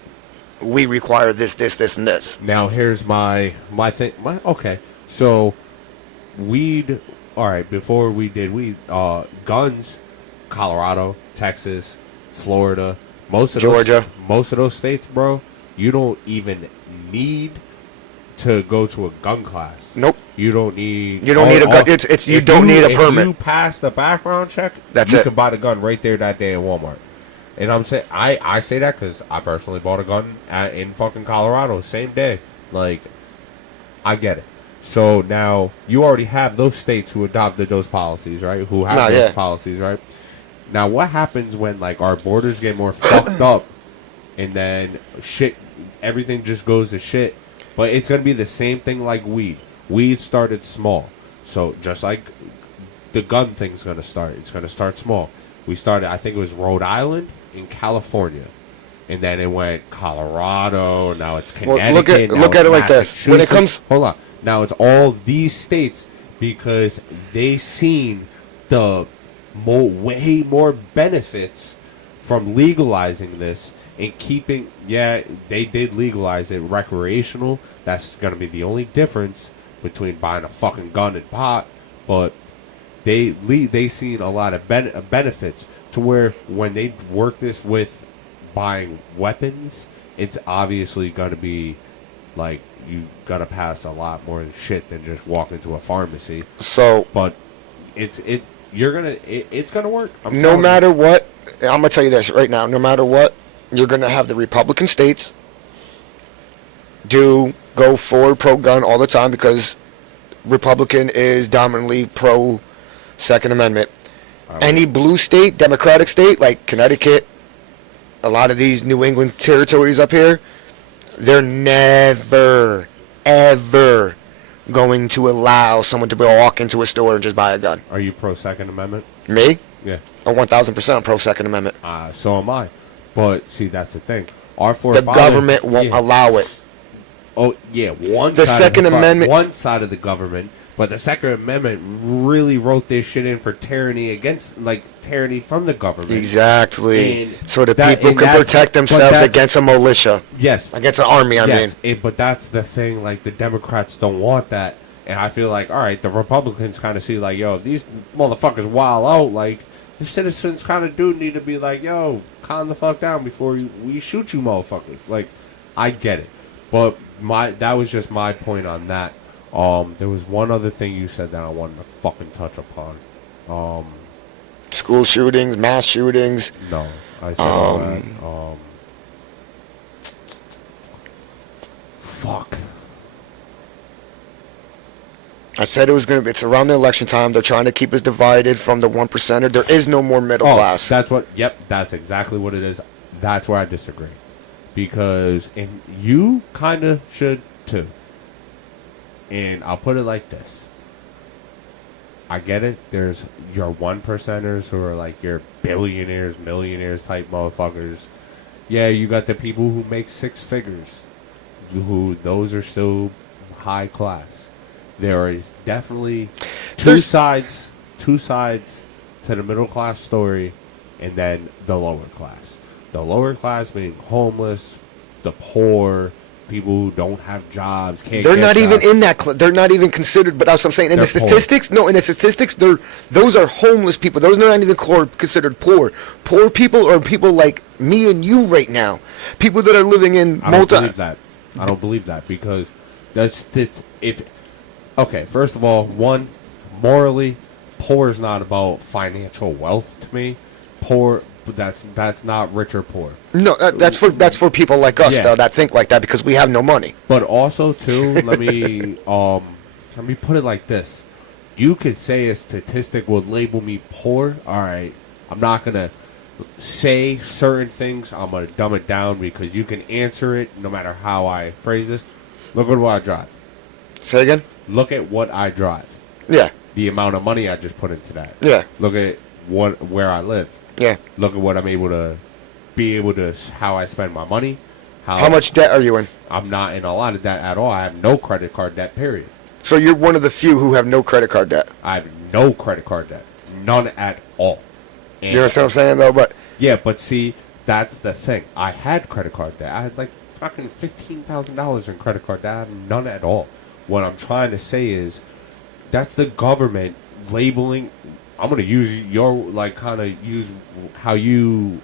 we require this, this, this, and this. Now, here's my thing. Okay, so weed. All right, before we did weed, guns, Colorado, Texas, Florida, Georgia. Most of those states, bro, you don't even need to go to a gun class. Nope. You don't need. You don't need a gun. You don't need a permit. If you pass the background check, that's you it. can buy the gun right there that day in Walmart. And I'm saying, I say that because I personally bought a gun in fucking Colorado same day. Like, I get it. So now you already have those states who adopted those policies, right? Who have those policies, right? Now what happens when like our borders get more fucked up, and then shit, everything just goes to shit? But it's gonna be the same thing like weed. Weed started small, so just like the gun thing's gonna start. It's gonna start small. We started, I think it was Rhode Island in California, and then it went Colorado. Now it's Connecticut. Well, look at it like this. When it comes, hold on. Now it's all these states because they seen the way more benefits from legalizing this and keeping. Yeah, they did legalize it recreational. That's gonna be the only difference between buying a fucking gun and pot, but they seen a lot of benefits to where when they work this with buying weapons, it's obviously going to be like you got to pass a lot more shit than just walk into a pharmacy. So, but it's gonna work. No matter what, I'm gonna tell you this right now. No matter what, you're gonna have the Republican states go forward pro-gun all the time because Republican is dominantly pro Second Amendment. Right. Any blue state, Democratic state, like Connecticut, a lot of these New England territories up here, they're never, ever going to allow someone to walk into a store and just buy a gun. Are you pro Second Amendment? Me? Yeah. I'm 1,000% pro Second Amendment. So am I. But see, that's the thing. Our The forefathers, government won't allow it. Oh yeah, The Second Amendment. one side of the government, but the Second Amendment really wrote this shit in for tyranny against, like tyranny from the government. Exactly. And so the that- people and can that's- protect but themselves that's- against a militia, Yes, against an army. I mean, but that's the thing. Like the Democrats don't want that, and I feel like all right, the Republicans kind of see like, yo, if these motherfuckers wild out, like the citizens kind of do need to be like, yo, calm the fuck down before we shoot you, motherfuckers. Like, I get it, but that was just my point on that. There was one other thing you said that I wanted to fucking touch upon. school shootings, mass shootings. No, I said all that. Fuck. I said it was gonna. It's around the election time. They're trying to keep us divided from the 1%er. There is no more middle class. That's what. Yep, that's exactly what it is. That's where I disagree, because and you kind of should too. And I'll put it like this. I get it. There's your 1%ers who are like your billionaires, millionaires type motherfuckers. Yeah, you got the people who make six figures, who those are still high class. There is definitely two sides to the middle class story, and then the lower class. The lower class being homeless, the poor, people who don't have jobs, can't. They're get not even jobs. in that. They're not even considered. But that's what I'm saying. In They're the statistics, no. In the statistics, those are homeless people. Those are not even considered poor. Poor people are people like me and you right now. People that are living in I don't believe that. I don't believe that because that's if. Okay, first of all, one, morally, poor is not about financial wealth to me. Poor, that's not rich or poor. No, that's for people like us though that think like that because we have no money. But also too, let me put it like this: you could say a statistic would label me poor. All right, I'm not gonna say certain things. I'm gonna dumb it down because you can answer it no matter how I phrase this. Look at what I drive. Say again. Look at what I drive. Yeah. The amount of money I just put into that. Yeah. Look at where I live. Yeah. Look at what I'm able to how I spend my money. How much debt are you in? I'm not in a lot of debt at all. I have no credit card debt, period. So you're one of the few who have no credit card debt. I have no credit card debt. None at all. And You understand what I'm saying though? But yeah, but see, that's the thing. I had credit card debt. I had like fucking $15,000 in credit card debt. I have none at all. What I'm trying to say is that's the government labeling. I'm going to use your, like, kind of use how you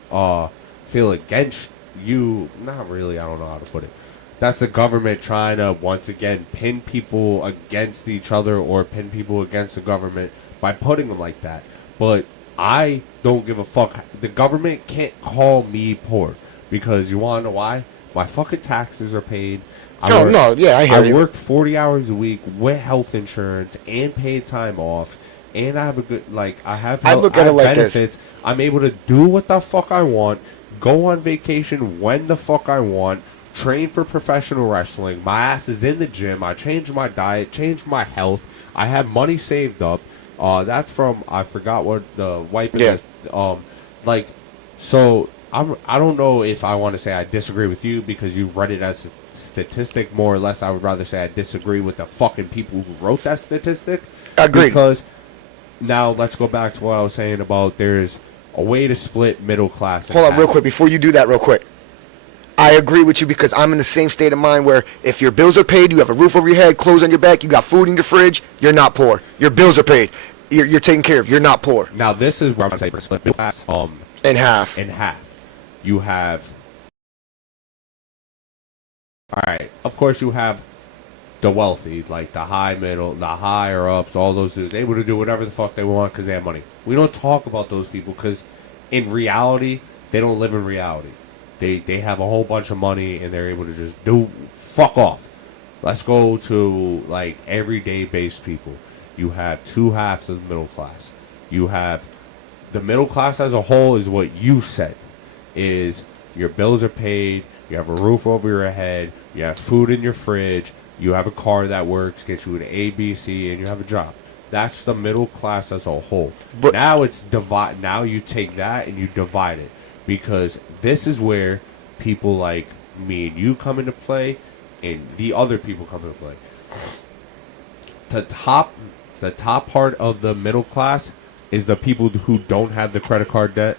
feel against you. Not really. I don't know how to put it. That's the government trying to, once again, pin people against each other or pin people against the government by putting them like that. But I don't give a fuck. The government can't call me poor because you want to know why? My fucking taxes are paid. I work 40 hours a week with health insurance and paid time off, and I have a good, like, I look at it like benefits. I'm able to do what the fuck I want, go on vacation when the fuck I want, train for professional wrestling. My ass is in the gym. I change my diet, change my health. I have money saved up. That's from, I forgot what the wipe is. Like, so I don't know if I want to say I disagree with you because you read it as a statistic. More or less, I would rather say I disagree with the fucking people who wrote that statistic. Agreed. Because now let's go back to what I was saying about there's a way to split middle class. Hold on real quick before you do that real quick. I agree with you because I'm in the same state of mind where if your bills are paid, you have a roof over your head, clothes on your back, you got food in your fridge, you're not poor. Your bills are paid. You're taken care of. You're not poor. Now this is where I'm saying split middle class in half. In half. You have, all right, of course you have the wealthy, like the high middle, the higher ups, all those dudes, able to do whatever the fuck they want because they have money. We don't talk about those people because in reality, they don't live in reality. They have a whole bunch of money and they're able to just do fuck off. let's go to like everyday based people. You have two halves of the middle class. You have the middle class as a whole is what you said. Is your bills are paid, you have a roof over your head, you have food in your fridge, you have a car that works, gets you an ABC, and you have a job. That's the middle class as a whole. But now it's divide. Now you take that and you divide it, because this is where people like me and you come into play, and the other people come into play. The top part of the middle class is the people who don't have the credit card debt,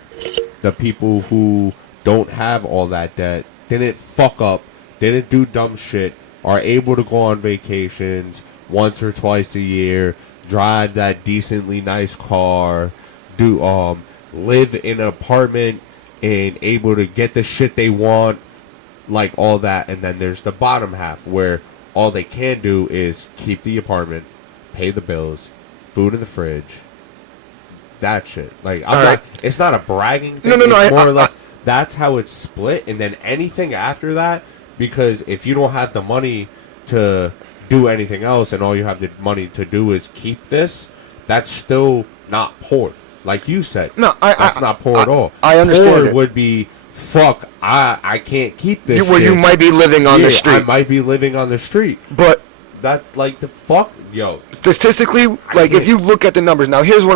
the people who don't have all that debt, didn't fuck up, didn't do dumb shit, are able to go on vacations once or twice a year, drive that decently nice car, do live in an apartment and able to get the shit they want, like all that. And then there's the bottom half where all they can do is keep the apartment, pay the bills, food in the fridge, that shit. Like, it's not a bragging thing. No. It's more or less that's how it's split. And then anything after that, because if you don't have the money to do anything else and all you have the money to do is keep this, that's still not poor. Like you said, that's not poor at all. I understand. Poor it would be, fuck, I can't keep this. Where you might be living on the street. I might be living on the street. But that, like, the fuck, yo. Statistically, like, if you look at the numbers now, here's what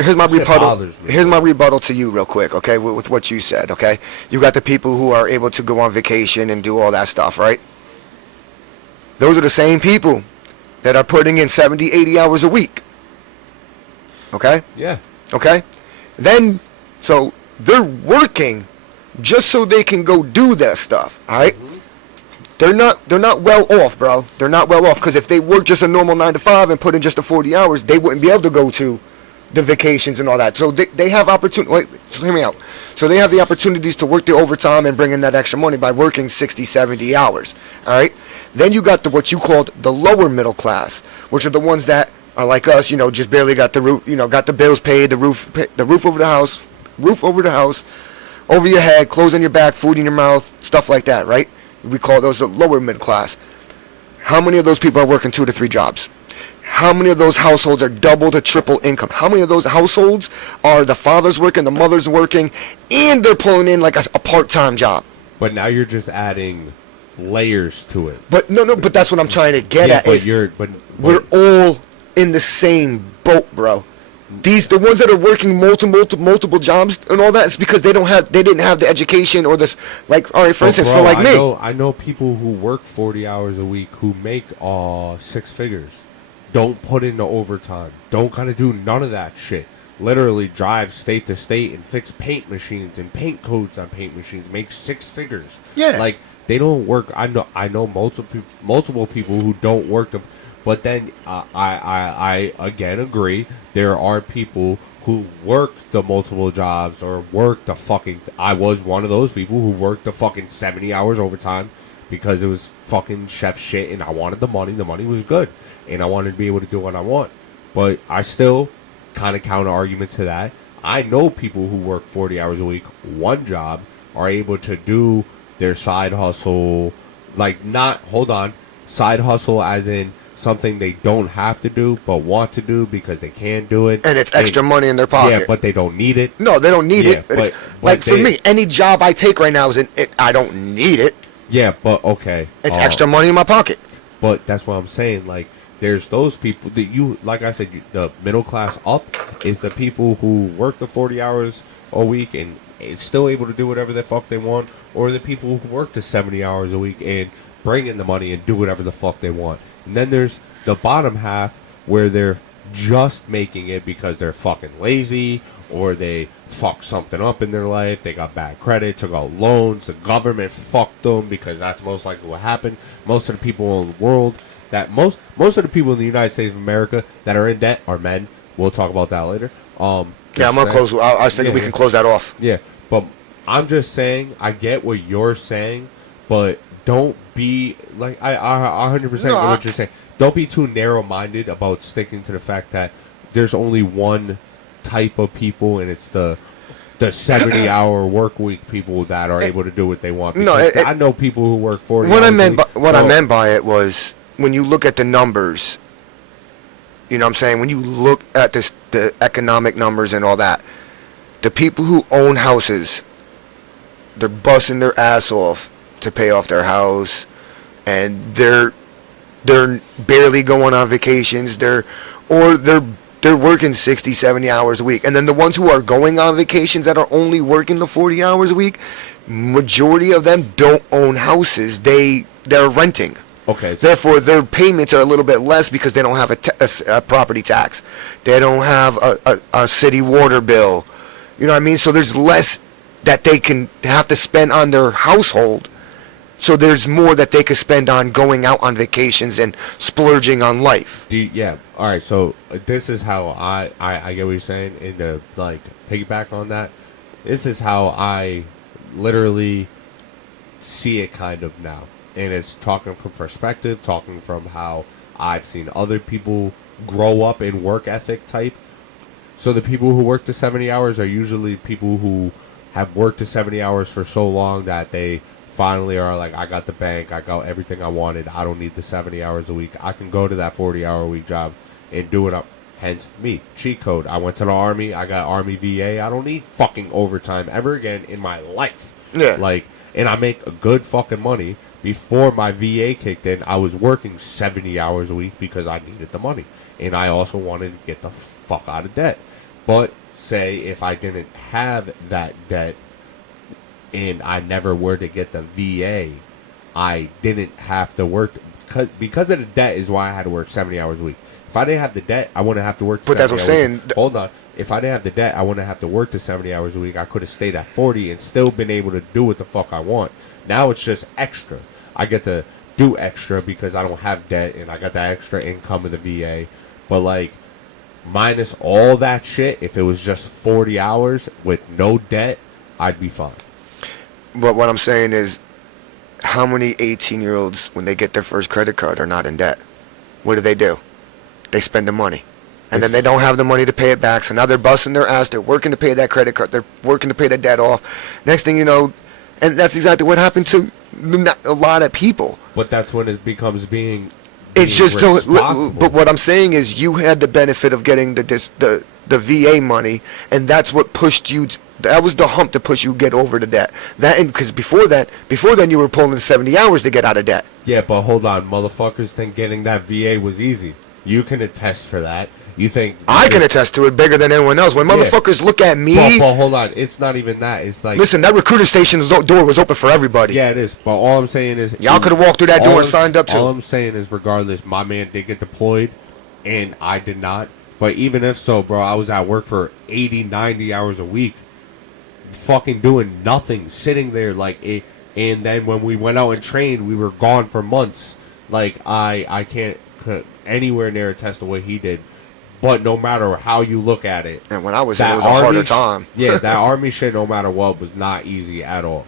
here's my rebuttal. Here's my rebuttal to you, real quick, okay? With what you said, okay? You got the people who are able to go on vacation and do all that stuff, right? Those are the same people that are putting in 70, 80 hours a week. Okay? Yeah. Okay? Then, so they're working just so they can go do that stuff, all right? Mm-hmm. They're not well off, bro. They're not well off, because if they work just a normal 9 to 5 and put in just the 40 hours, they wouldn't be able to go to the vacations and all that. So they have opportunity. Wait, so hear me out. So they have the opportunities to work the overtime and bring in that extra money by working 60, 70 hours. All right. Then you got what you called the lower middle class, which are the ones that are like us. You know, just barely got the roof. You know, got the bills paid, the roof over the house, over your head, clothes on your back, food in your mouth, stuff like that. Right. We call those the lower middle class. How many of those people are working 2 to 3 jobs? How many of those households are double to triple income? How many of those households are the father's working, the mother's working, and they're pulling in like a part-time job? But now you're just adding layers to it. But no, but that's what I'm trying to get at. But we're all in the same boat, bro. The ones that are working multiple jobs and all that, is because they didn't have the education or this, like, all right, for instance, bro, for like me. I know people who work 40 hours a week who make 6 figures. Don't put in the overtime. Don't kind of do none of that shit. Literally drive state to state and fix paint machines and paint codes on paint machines. Make 6 figures. Yeah. Like, they don't work. I know multiple people who don't work the. But then I again agree. There are people who work the multiple jobs or work the fucking. I was one of those people who worked the fucking 70 hours overtime because it was fucking chef shit and I wanted the money. The money was good and I wanted to be able to do what I want. But I still kind of counter argument to that. I know people who work 40 hours a week, one job, are able to do their side hustle. Like, not, hold on, side hustle as in something they don't have to do but want to do because they can do it, and it's extra money in their pocket. Yeah, but they don't need it. No, they don't need it. But like, for me, any job I take right now I don't need it. Yeah, but okay, it's extra money in my pocket. But that's what I'm saying. Like, there's those people that you, like I said, the middle class up is the people who work the 40 hours a week and is still able to do whatever the fuck they want, or the people who work the 70 hours a week and bring in the money and do whatever the fuck they want. And then there's the bottom half where they're just making it because they're fucking lazy or they fucked something up in their life. They got bad credit, took out loans, the government fucked them, because that's most likely what happened. Most of the people in the world most of the people in the United States of America that are in debt are men. We'll talk about that later. Yeah, I'm gonna close. I was thinking we can close that off. Yeah, but I'm just saying, I get what you're saying, but don't be like, I 100% know what you're saying. Don't be too narrow-minded about sticking to the fact that there's only one type of people, and it's the the 70-hour work week people that are able to do what they want. No, I know people who work 40 what hours I meant a week. I meant by it was when you look at the numbers, you know what I'm saying? When you look at the economic numbers and all that, the people who own houses, they're busting their ass off to pay off their house, and they're barely going on vacations. They're working 60, 70 hours a week. And then the ones who are going on vacations that are only working the 40 hours a week, majority of them don't own houses. They're renting. Okay. Therefore, their payments are a little bit less because they don't have a property tax. They don't have a city water bill. You know what I mean? So there's less that they can have to spend on their household. So there's more that they could spend on going out on vacations and splurging on life. Yeah. All right. So this is how I get what you're saying. And to like piggyback on that, this is how I literally see it kind of now. And it's talking from perspective, talking from how I've seen other people grow up in work ethic type. So the people who work the 70 hours are usually people who have worked the 70 hours for so long that they finally are like, I got the bank, I got everything I wanted, I don't need the 70 hours a week. I can go to that 40-hour a week job and do it up. Hence me, cheat code. I went to the Army, I got Army VA. I don't need fucking overtime ever again in my life. Yeah. Like, and I make a good fucking money. Before my VA kicked in, I was working 70 hours a week because I needed the money. And I also wanted to get the fuck out of debt. But say if I didn't have that debt and I never were to get the VA, I didn't have to work. Because of the debt is why I had to work 70 hours a week. If I didn't have the debt, I wouldn't have to work 70 But that's what I'm saying. Hold on. If I didn't have the debt, I wouldn't have to work the 70 hours a week. I could have stayed at 40 and still been able to do what the fuck I want. Now it's just extra. I get to do extra because I don't have debt and I got that extra income of the VA. But like, minus all that shit, if it was just 40 hours with no debt, I'd be fine. But what I'm saying is, how many 18-year-olds, when they get their first credit card, are not in debt? What do? They spend the money. And then they don't have the money to pay it back, so now they're busting their ass. They're working to pay that credit card. They're working to pay the debt off. Next thing you know, and that's exactly what happened to a lot of people. But that's when it becomes being It's just responsible. but what I'm saying is, you had the benefit of getting the VA money, and that's what pushed you. That was the hump to push you get over the debt. That, and because before then you were pulling 70 hours to get out of debt. Yeah, but hold on, motherfuckers think getting that VA was easy. You can attest for that. You think I can attest to it bigger than anyone else. When motherfuckers look at me, but hold on, it's not even that. It's like, listen, that recruiter station's door was open for everybody. yeah, it is. But all I'm saying is, Y'all could have walked through that door and signed up too. All I'm saying is, regardless, my man did get deployed, and I did not. But even if so, bro, I was at work for 80, 90 hours a week, fucking doing nothing, sitting there like it. And then when we went out and trained, we were gone for months. Like, I can't anywhere near attest to what he did. But no matter how you look at it, and when I was in, it was a harder time. Yeah, that Army shit, no matter what, was not easy at all.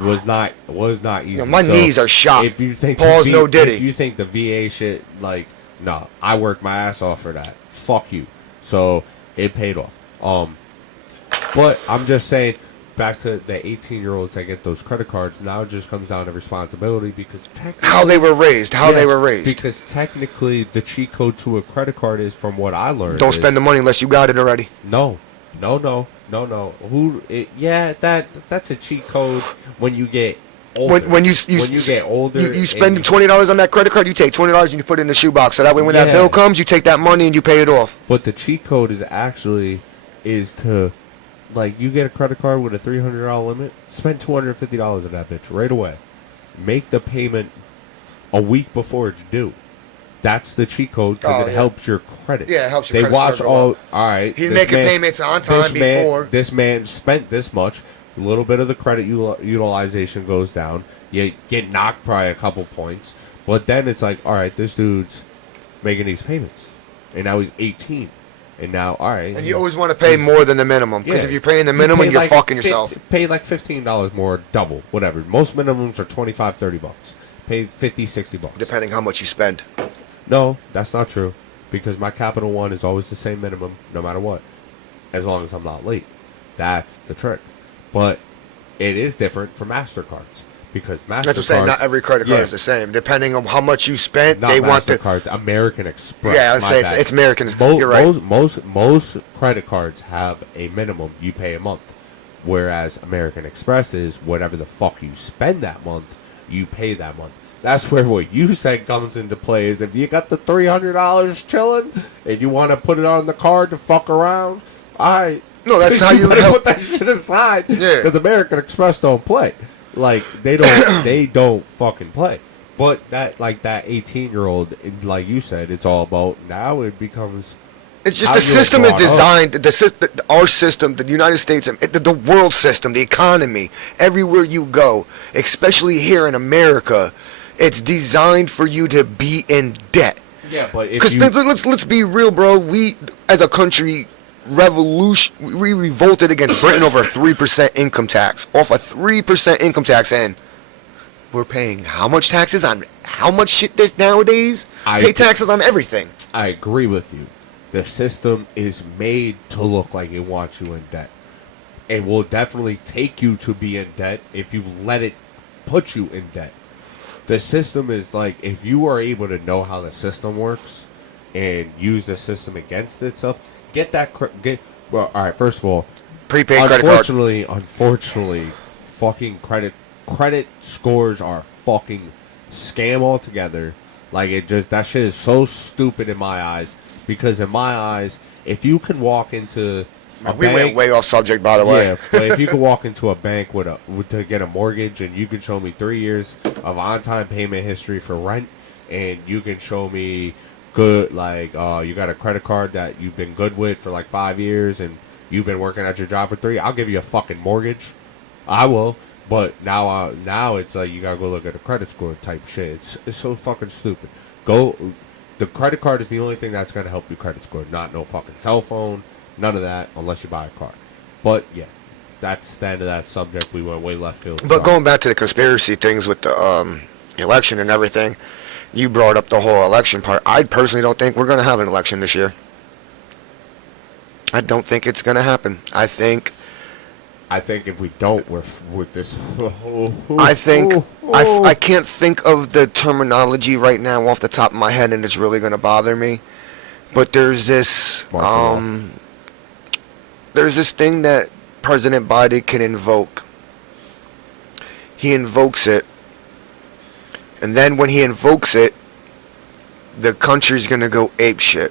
Was not easy. You know, my knees are shot. If you think Paul's no Diddy. If you think the VA shit, like, no, I worked my ass off for that. Fuck you. So it paid off. But I'm just saying, back to the 18-year-olds that get those credit cards, now it just comes down to responsibility, because technically How they were raised. Because technically the cheat code to a credit card is, from what I learned, Don't spend the money unless you got it already. No. That's a cheat code when you get older. When you get older, you spend $20 on that credit card. You take $20 and you put it in the shoebox. So that way, when that bill comes, you take that money and you pay it off. But the cheat code is to, like, you get a credit card with a $300 limit, spend $250 of that bitch right away. Make the payment a week before it's due. That's the cheat code, because it helps your credit. Yeah, it helps your credit. They watch all right. He's making payments on time before. This man spent this much. A little bit of the credit utilization goes down. You get knocked probably a couple points. But then it's like, all right, this dude's making these payments. And now he's 18. And now, all right. And you always want to pay more than the minimum. Because if you're paying the minimum, you're fucking yourself. Pay like $15 more, double, whatever. Most minimums are $25, $30. Pay $50, $60. Depending how much you spend. No, that's not true. Because my Capital One is always the same minimum, no matter what. As long as I'm not late. That's the trick. But it is different for MasterCards. Because MasterCards... That's what I'm saying. Not every credit card is the same. Depending on how much you spent, they want the... MasterCards, American Express. Yeah, I would say it's American Express. You're right. Most credit cards have a minimum you pay a month. Whereas American Express is whatever the fuck you spend that month, you pay that month. That's where what you said comes into play is if you got the $300 chilling and you want to put it on the card to fuck around, all right. No, that's how you better put that shit aside. Yeah. Because American Express don't play. Like, they don't fucking play. But that 18-year-old, like you said, it's all about, now it becomes... It's just the system is designed, our system, the United States, the world system, the economy, everywhere you go, especially here in America, it's designed for you to be in debt. Yeah, but if because let's be real, bro. We, as a country, we revolted against Britain over a 3% income tax. Off a 3% income tax, and we're paying how much taxes on how much shit there's nowadays? Pay taxes on everything. I agree with you. The system is made to look like it wants you in debt. It will definitely take you to be in debt if you let it put you in debt. The system is like, if you are able to know how the system works and use the system against itself, well, all right, first of all, prepaid credit card. Unfortunately, fucking credit scores are fucking scam altogether. Like, that shit is so stupid in my eyes. Because in my eyes, if you can walk into a bank, went way off subject, by the way. Yeah, but if you can walk into a bank to get a mortgage, and you can show me 3 years of on-time payment history for rent, and you can show me good, you got a credit card that you've been good with for 5 years, and you've been working at your job for 3, I'll give you a fucking mortgage. I will. But now it's like you gotta go look at a credit score type shit. It's so fucking stupid. The credit card is the only thing that's going to help you credit score. Not no fucking cell phone. None of that unless you buy a car. But, yeah. That's the end of that subject. We went way left field. But going back to the conspiracy things with the election and everything, you brought up the whole election part. I personally don't think we're going to have an election this year. I don't think it's going to happen. I think if we don't, we're with this. I can't think of the terminology right now off the top of my head, and it's really going to bother me. But there's this thing that President Biden can invoke. He invokes it, and then when he invokes it, the country's going to go apeshit.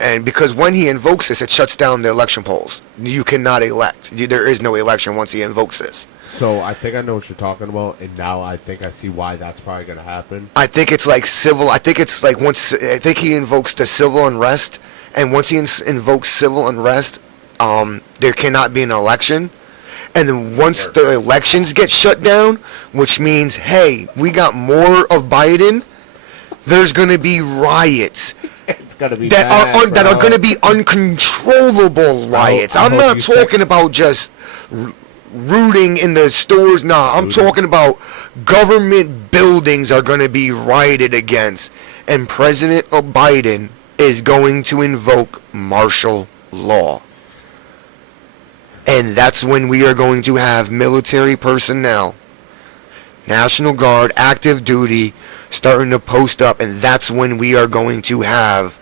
And because when he invokes this, it shuts down the election polls. You cannot elect. There is no election once he invokes this. So I think I know what you're talking about, and now I think I see why that's probably going to happen. I think it's like civil. I think it's like I think he invokes the civil unrest, and once he invokes civil unrest, there cannot be an election. And then once the elections get shut down, which means, hey, we got more of Biden, there's going to be riots. It's gonna be that are going to be uncontrollable riots. I'm not talking about just rooting in the stores. Nah, I'm talking about government buildings are going to be rioted against, and President Biden is going to invoke martial law. And that's when we are going to have military personnel, National Guard, active duty, starting to post up, and that's when we are going to have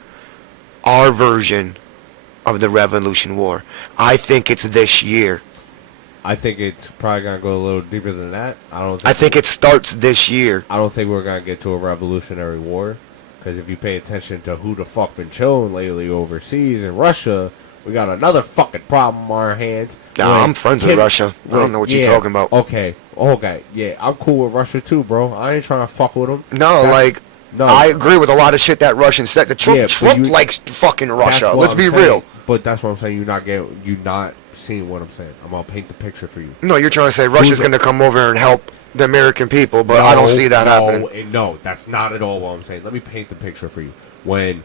our version of the Revolution War. I think it's this year. I think it's probably going to go a little deeper than that. I think it starts this year. I don't think we're going to get to a Revolutionary War, because if you pay attention to who the fuck been chilling lately overseas in Russia, we got another fucking problem on our hands. Nah, I'm friends with Russia. I don't know what you're talking about. Okay, yeah, I'm cool with Russia too, bro. I ain't trying to fuck with them. No, I agree with a lot of shit that Russian said. Trump likes fucking Russia. Let's be real. But that's what I'm saying. You're not seeing what I'm saying. I'm gonna paint the picture for you. No, you're trying to say Russia's gonna come over and help the American people, but I don't see that happening. No, that's not at all what I'm saying. Let me paint the picture for you. When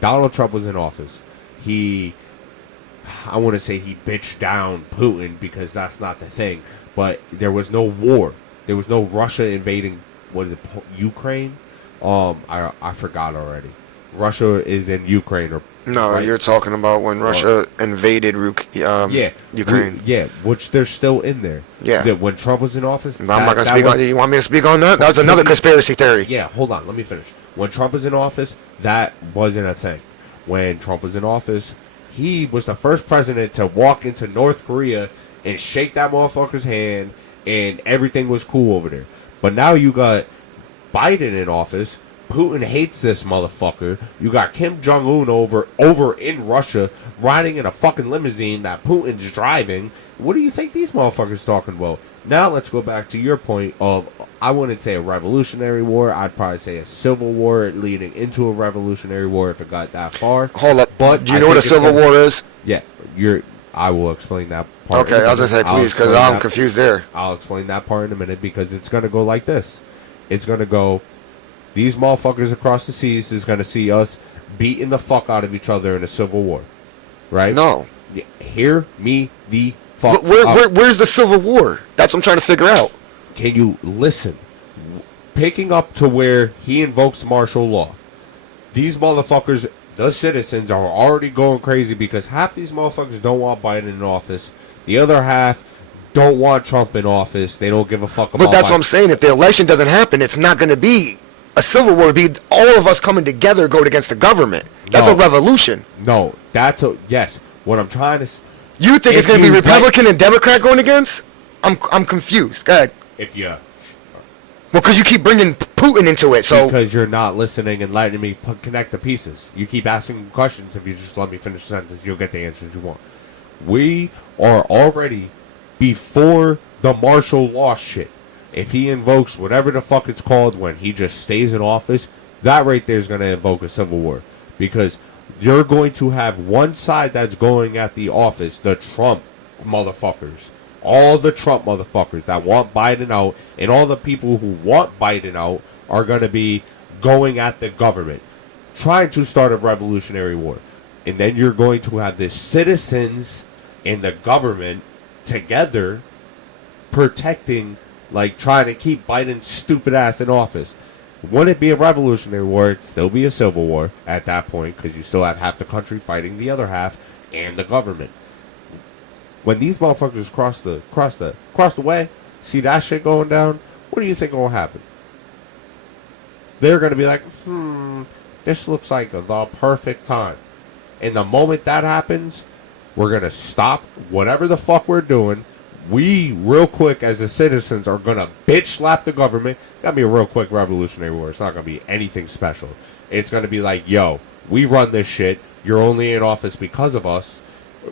Donald Trump was in office, I want to say he bitched down Putin, because that's not the thing. But there was no war. There was no Russia invading, Ukraine? I forgot already. Russia is in Ukraine, or No, right? you're talking about when Russia invaded Ukraine. Which they're still in there. Yeah. When Trump was in office, I'm not gonna speak on. You want me to speak on that? That's another conspiracy theory. Yeah, hold on, let me finish. When Trump was in office, that wasn't a thing. When Trump was in office, he was the first president to walk into North Korea and shake that motherfucker's hand, and everything was cool over there. But now you got Biden in office. Putin hates this motherfucker. You got Kim Jong-un over in Russia riding in a fucking limousine that Putin's driving. What do you think these motherfuckers talking about? Now let's go back to your point of, I wouldn't say a revolutionary war. I'd probably say a civil war leading into a revolutionary war if it got that far. Hold up. But do you know what a civil war is? Yeah, I will explain that part. Okay, I was going to say please because I'm confused there. I'll explain that part in a minute because it's going to go like this. It's going to go... These motherfuckers across the seas is going to see us beating the fuck out of each other in a civil war. Right? No. Hear me the fuck where's the civil war? That's what I'm trying to figure out. Can you listen? Picking up to where he invokes martial law. These motherfuckers, the citizens, are already going crazy because half these motherfuckers don't want Biden in office. The other half don't want Trump in office. They don't give a fuck about But that's Biden. what I'm saying. If the election doesn't happen, it's not going to be... A civil war would be all of us coming together going against the government. That's a revolution. No, yes. What I'm trying to... You think it's going to be Republican and Democrat going against? I'm confused. Go ahead. Well, because you keep bringing Putin into it, so... Because you're not listening and letting me connect the pieces. You keep asking questions. If you just let me finish the sentence, you'll get the answers you want. We are already before the martial law shit. If he invokes whatever the fuck it's called when he just stays in office, that right there is going to invoke a civil war. Because you're going to have one side that's going at the office, the Trump motherfuckers. All the Trump motherfuckers that want Biden out, and all the people who want Biden out are going to be going at the government, trying to start a revolutionary war. And then you're going to have the citizens and the government together protecting, like trying to keep Biden's stupid ass in office. Wouldn't it be a revolutionary war? It'd still be a civil war at that point because you still have half the country fighting the other half and the government. When these motherfuckers cross the way, see that shit going down, what do you think will happen? They're going to be like, this looks like the perfect time. And the moment that happens, we're going to stop whatever the fuck we're doing. We, real quick, as the citizens, are going to bitch slap the government. It's going to be a real quick revolutionary war. It's not going to be anything special. It's going to be like, yo, we run this shit. You're only in office because of us.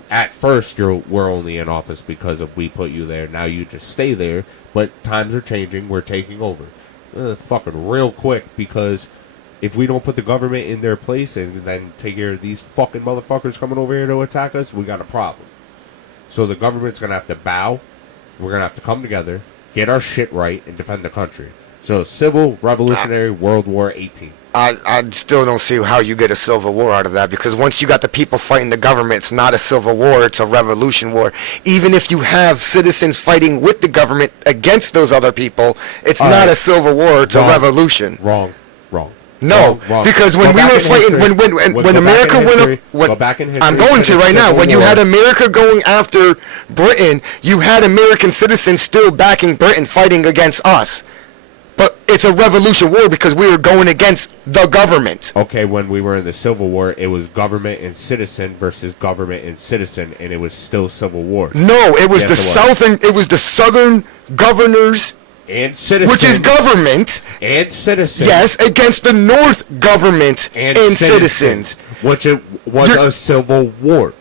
At first, we're only in office because of we put you there. Now you just stay there. But times are changing. We're taking over. Fucking real quick, because if we don't put the government in their place and then take care of these fucking motherfuckers coming over here to attack us, we got a problem. So the government's going to have to bow. We're going to have to come together, get our shit right, and defend the country. So civil, revolutionary, World War 18. I still don't see how you get a civil war out of that, because once you got the people fighting the government, it's not a civil war, it's a revolution war. Even if you have citizens fighting with the government against those other people, it's not a civil war, it's a revolution. Wrong. No, wrong. Because when we were fighting, when America went up, I'm going to right now. When you had America going after Britain, you had American citizens still backing Britain, fighting against us. But it's a revolution war because we were going against the government. Okay, when we were in the Civil War, it was government and citizen versus government and citizen, and it was still civil war. No, it was it was the southern governors and citizens, which is government and citizens. Yes, against the North government and citizens, which it was a civil war.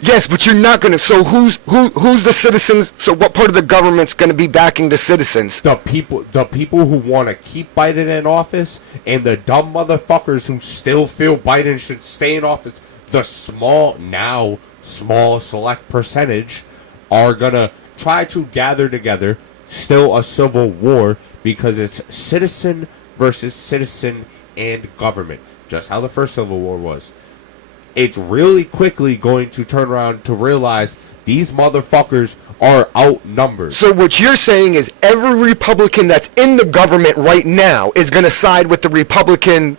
Yes, but you're not gonna. So who's the citizens? So what part of the government's gonna be backing the citizens? The people who want to keep Biden in office, and the dumb motherfuckers who still feel Biden should stay in office. The small select percentage are gonna try to gather together. Still a civil war because it's citizen versus citizen and government, just how the first Civil War was. It's really quickly going to turn around to realize these motherfuckers are outnumbered. So what you're saying is every Republican that's in the government right now is going to side with the Republican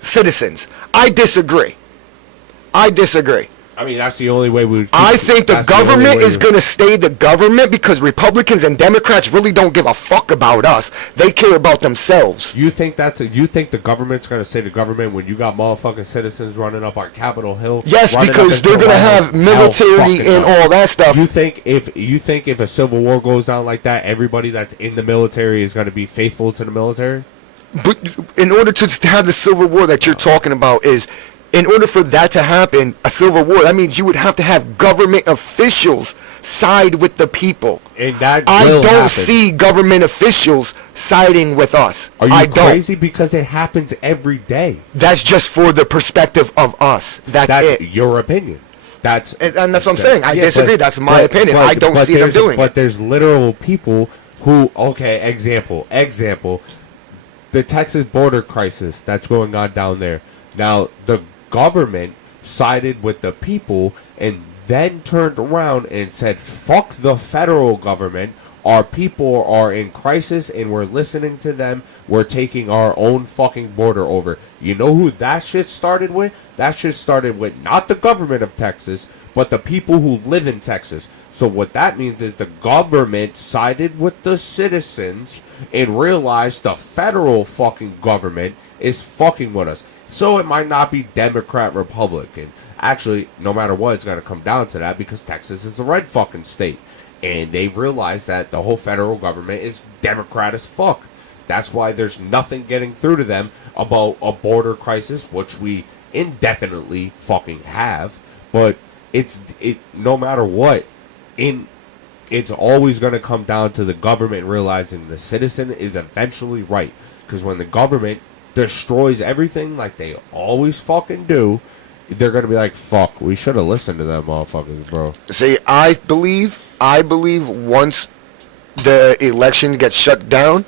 citizens. I disagree. I disagree. I mean, that's the only way we. I think the government is going to stay the government because Republicans and Democrats really don't give a fuck about us. They care about themselves. You think you think the government's going to stay the government when you got motherfucking citizens running up on Capitol Hill? Yes, because they're going to have military and all that stuff. You think if a civil war goes down like that, everybody that's in the military is going to be faithful to the military? But in order to have the civil war that you're talking about in order for that to happen, a civil war, that means you would have to have government officials side with the people. And that I don't see government officials siding with us. Are you crazy? Because it happens every day. That's just for the perspective of us. That's it. Your opinion. And that's what I'm saying. I disagree. That's my opinion. I don't see them doing it. But there's literal people who, example, the Texas border crisis that's going on down there. Now, the government sided with the people and then turned around and said, fuck the federal government. Our people are in crisis and we're listening to them. We're taking our own fucking border over. You know who that shit started with? That shit started with not the government of Texas, but the people who live in Texas. So what that means is the government sided with the citizens and realized the federal fucking government is fucking with us. So it might not be Democrat, Republican. Actually, no matter what, it's going to come down to that because Texas is a red fucking state. And they've realized that the whole federal government is Democrat as fuck. That's why there's nothing getting through to them about a border crisis, which we indefinitely fucking have. But no matter what, it's always going to come down to the government realizing the citizen is eventually right. Because when the government destroys everything like they always fucking do, they're gonna be like, fuck, we should have listened to them motherfuckers, bro. See, I believe once the election gets shut down,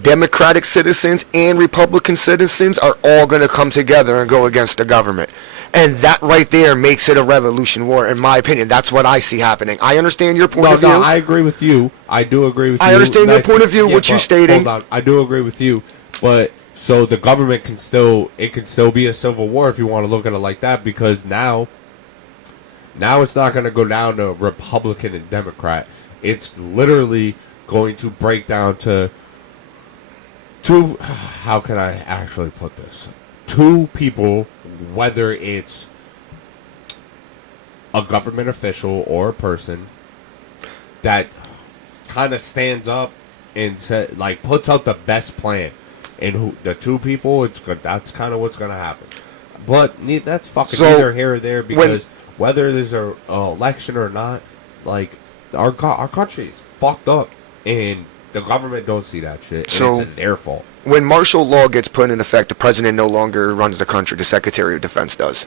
Democratic citizens and Republican citizens are all gonna come together and go against the government. And that right there makes it a revolution war, in my opinion. That's what I see happening. I understand your point of view. No, I agree with you. I do agree with you. I understand your point of view, what you're stating. Hold on. I do agree with you, but so the government can still be a civil war if you want to look at it like that, because now it's not going to go down to Republican and Democrat. It's literally going to break down to two, how can I actually put this? Two people, whether it's a government official or a person that kind of stands up and puts out the best plan. And the two people, it's good. That's kind of what's going to happen. But that's fucking neither here or there, because whether there's an election or not, like, our country is fucked up, and the government don't see that shit, and so it's their fault. When martial law gets put in effect, the president no longer runs the country. The Secretary of Defense does.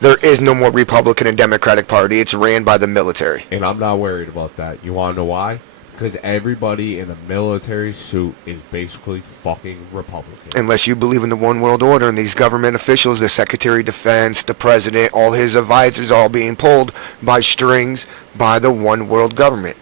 There is no more Republican and Democratic Party. It's ran by the military. And I'm not worried about that. You want to know why? Because everybody in a military suit is basically fucking Republican. Unless you believe in the one world order and these government officials, the Secretary of Defense, the President, all his advisors all being pulled by strings by the one world government.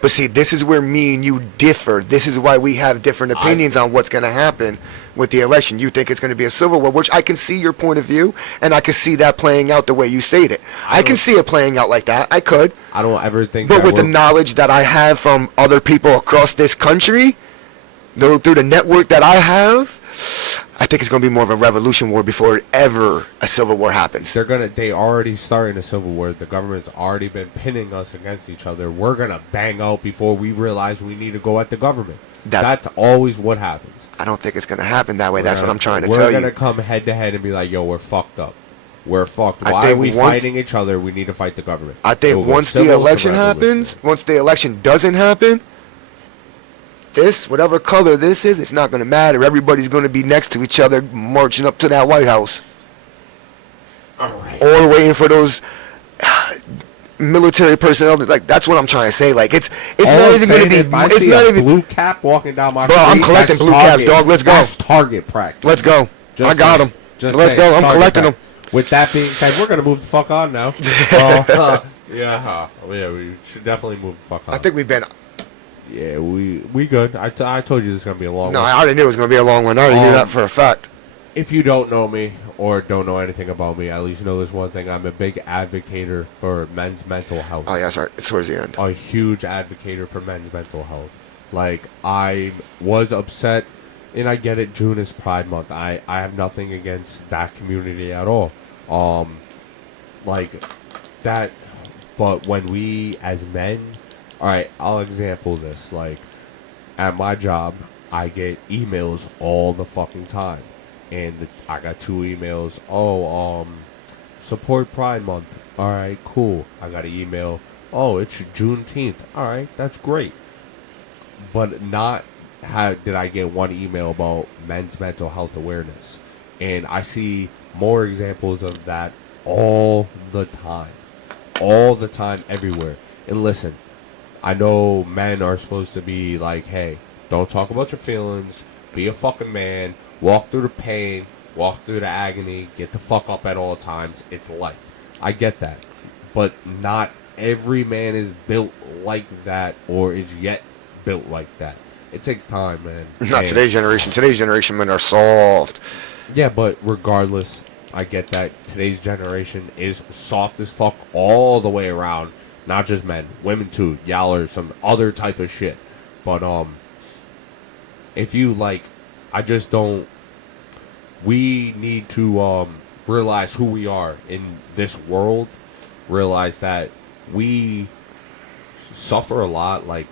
But see, this is where me and you differ. This is why we have different opinions on what's going to happen with the election. You think it's going to be a civil war, which I can see your point of view, and I can see that playing out the way you stated. I can see it playing out like that. I could. I don't ever think But with the knowledge that I have from other people across this country, through the network that I have, I think it's going to be more of a revolution war before ever a civil war happens. They already starting a civil war. The government's already been pinning us against each other. We're going to bang out before we realize we need to go at the government. That's always what happens. I don't think it's going to happen that way. That's what I'm trying to tell you. We're going to come head to head and be like, yo, we're fucked up. We're fucked. Why are we fighting each other? We need to fight the government. I think once the election happens, once the election doesn't happen, whatever color this is, it's not going to matter. Everybody's going to be next to each other marching up to that White House. All right. Or waiting for those military personnel. Like, that's what I'm trying to say. Like, it's not even going to be. It's not even blue cap walking down my street. Bro, I'm collecting blue caps, dog. Let's go. That's target practice. Let's go. I got them. Let's go. I'm collecting them. With that being said, we're going to move the fuck on now. Yeah, we should definitely move the fuck on. I think we've been. Yeah, we good. I told you this is going to be a long one. No, I already knew it was going to be a long one. I already knew that for a fact. if you don't know me or don't know anything about me, at least know this one thing: I'm a big advocate for men's mental health. Oh yeah, sorry. It's towards the end. A huge advocate for men's mental health. Like, I was upset, and I get it. June is Pride Month. I have nothing against that community at all. Like that, but when we as men, all right, I'll example this. Like, at my job, I get emails all the fucking time, and I got 2 emails. Oh, support Pride Month. All right, cool. I got an email. Oh, it's Juneteenth. All right, that's great. But not how did I get one email about men's mental health awareness, and I see more examples of that all the time, everywhere. And listen, I know men are supposed to be like, hey, don't talk about your feelings, be a fucking man, walk through the pain, walk through the agony, get the fuck up at all times. It's life. I get that. But not every man is built like that or is yet built like that. It takes time, man. Not And today's generation. Today's generation men are soft. yeah, but regardless, I get that today's generation is soft as fuck all the way around. Not just men, women too. Y'all are some other type of shit. But if you like, I just don't. We need to realize who we are in this world. Realize that we suffer a lot. Like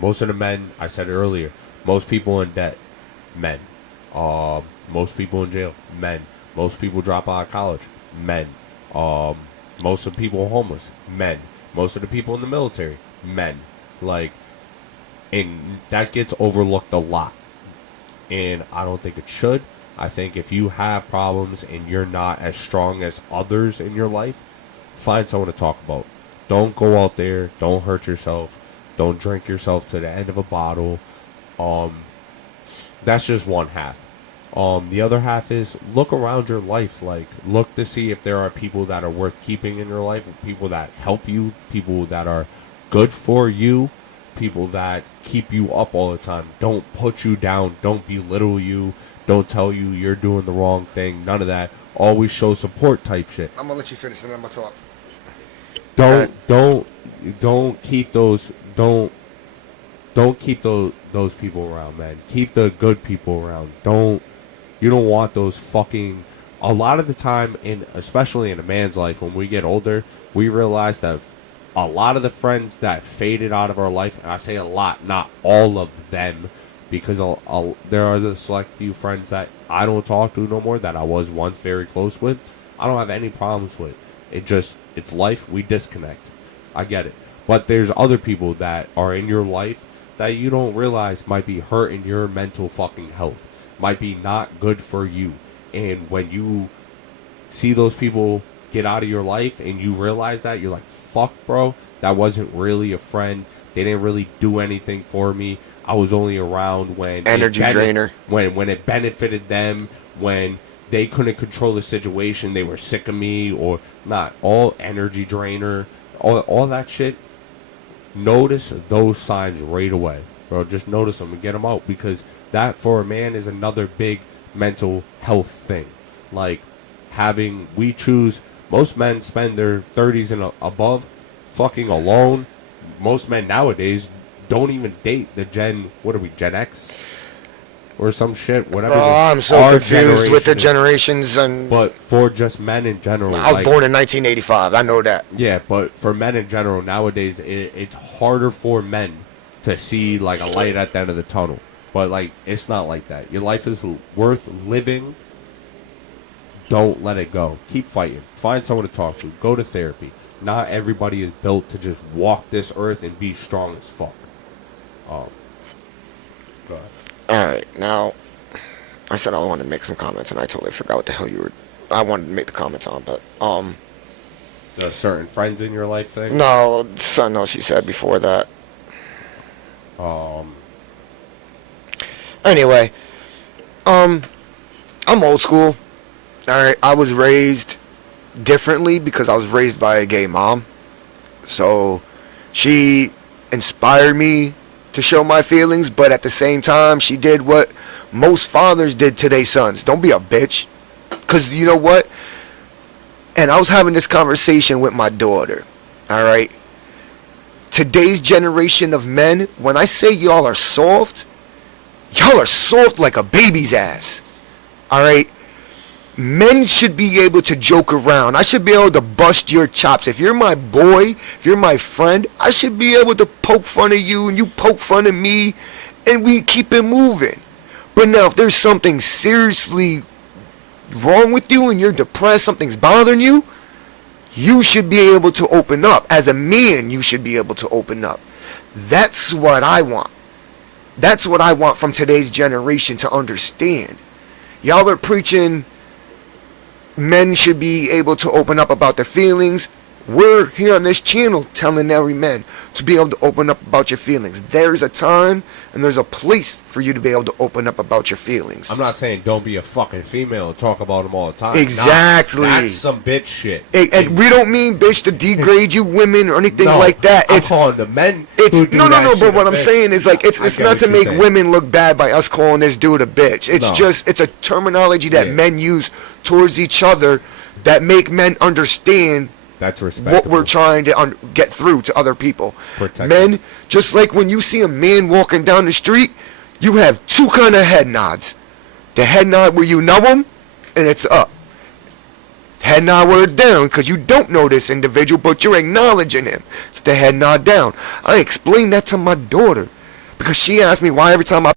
most of the men, I said it earlier. Most people in debt, men. Most people in jail, men. Most people drop out of college, men. Most of the people homeless, men. Most of the people in the military, men. Like, and that gets overlooked a lot. And I don't think it should. I think if you have problems and you're not as strong as others in your life, find someone to talk about. Don't go out there. Don't hurt yourself. Don't drink yourself to the end of a bottle. That's just one half. The other half is look around your life. Like, look to see if there are people that are worth keeping in your life, people that help you, people that are good for you, people that keep you up all the time. Don't put you down. Don't belittle you. Don't tell you you're doing the wrong thing. None of that. Always show support type shit. I'm gonna let you finish and then I'm gonna talk. Don't keep those those people around, man. Keep the good people around. You don't want those fucking. A lot of the time, especially in a man's life, when we get older, we realize that a lot of the friends that faded out of our life, and I say a lot, not all of them, because there are the select few friends that I don't talk to no more that I was once very close with. I don't have any problems with. It's life. We disconnect. I get it. But there's other people that are in your life that you don't realize might be hurting your mental fucking health. Might be not good for you. And when you see those people get out of your life and you realize that, you're like, fuck, bro, that wasn't really a friend. They didn't really do anything for me. I was only around when energy drainer. When it benefited them, when they couldn't control the situation, they were sick of me or not. All energy drainer, all that shit. Notice those signs right away, bro. Just notice them and get them out, because that for a man is another big mental health thing. Like most men spend their 30s and above fucking alone. Most men nowadays don't even date the Gen X or some shit, whatever. Oh, I'm so confused with the generations. But for just men in general, I was born in 1985. I know that. Yeah, but for men in general nowadays, it's harder for men to see like a light at the end of the tunnel. But like, it's not like that. Your life is worth living. Don't let it go. Keep fighting. Find someone to talk to. Go to therapy. Not everybody is built to just walk this earth and be strong as fuck. Go ahead. Alright, now, I said I wanted to make some comments, and I totally forgot what the hell I wanted to make the comments on, but, The certain friends in your life thing? No, something else you said before that. Anyway, I'm old school. Alright, I was raised differently because I was raised by a gay mom. So, she inspired me to show my feelings, but at the same time, she did what most fathers did to their sons. Don't be a bitch. Because you know what? And I was having this conversation with my daughter. All right? Today's generation of men, when I say y'all are soft like a baby's ass. All right? Men should be able to joke around. I should be able to bust your chops. If you're my boy, if you're my friend, I should be able to poke fun of you and you poke fun of me and we keep it moving. But now if there's something seriously wrong with you and you're depressed, something's bothering you, you should be able to open up. As a man, you should be able to open up. That's what I want. That's what I want from today's generation to understand. Y'all are preaching men should be able to open up about their feelings. We're here on this channel telling every man to be able to open up about your feelings. There's a time and there's a place for you to be able to open up about your feelings. I'm not saying don't be a fucking female and talk about them all the time. Exactly. Nah, that's some bitch shit. And we don't mean bitch to degrade you women or anything no, like that. I'm calling the men. No. But what I'm saying is like it's not to make women look bad by us calling this dude a bitch. It's just it's a terminology that men use towards each other that make men understand. That's what we're trying to get through to other people. Men, just like when you see a man walking down the street, you have two kind of head nods. The head nod where you know him, and it's up. Head nod where it's down, because you don't know this individual, but you're acknowledging him. It's the head nod down. I explained that to my daughter, because she asked me why every time I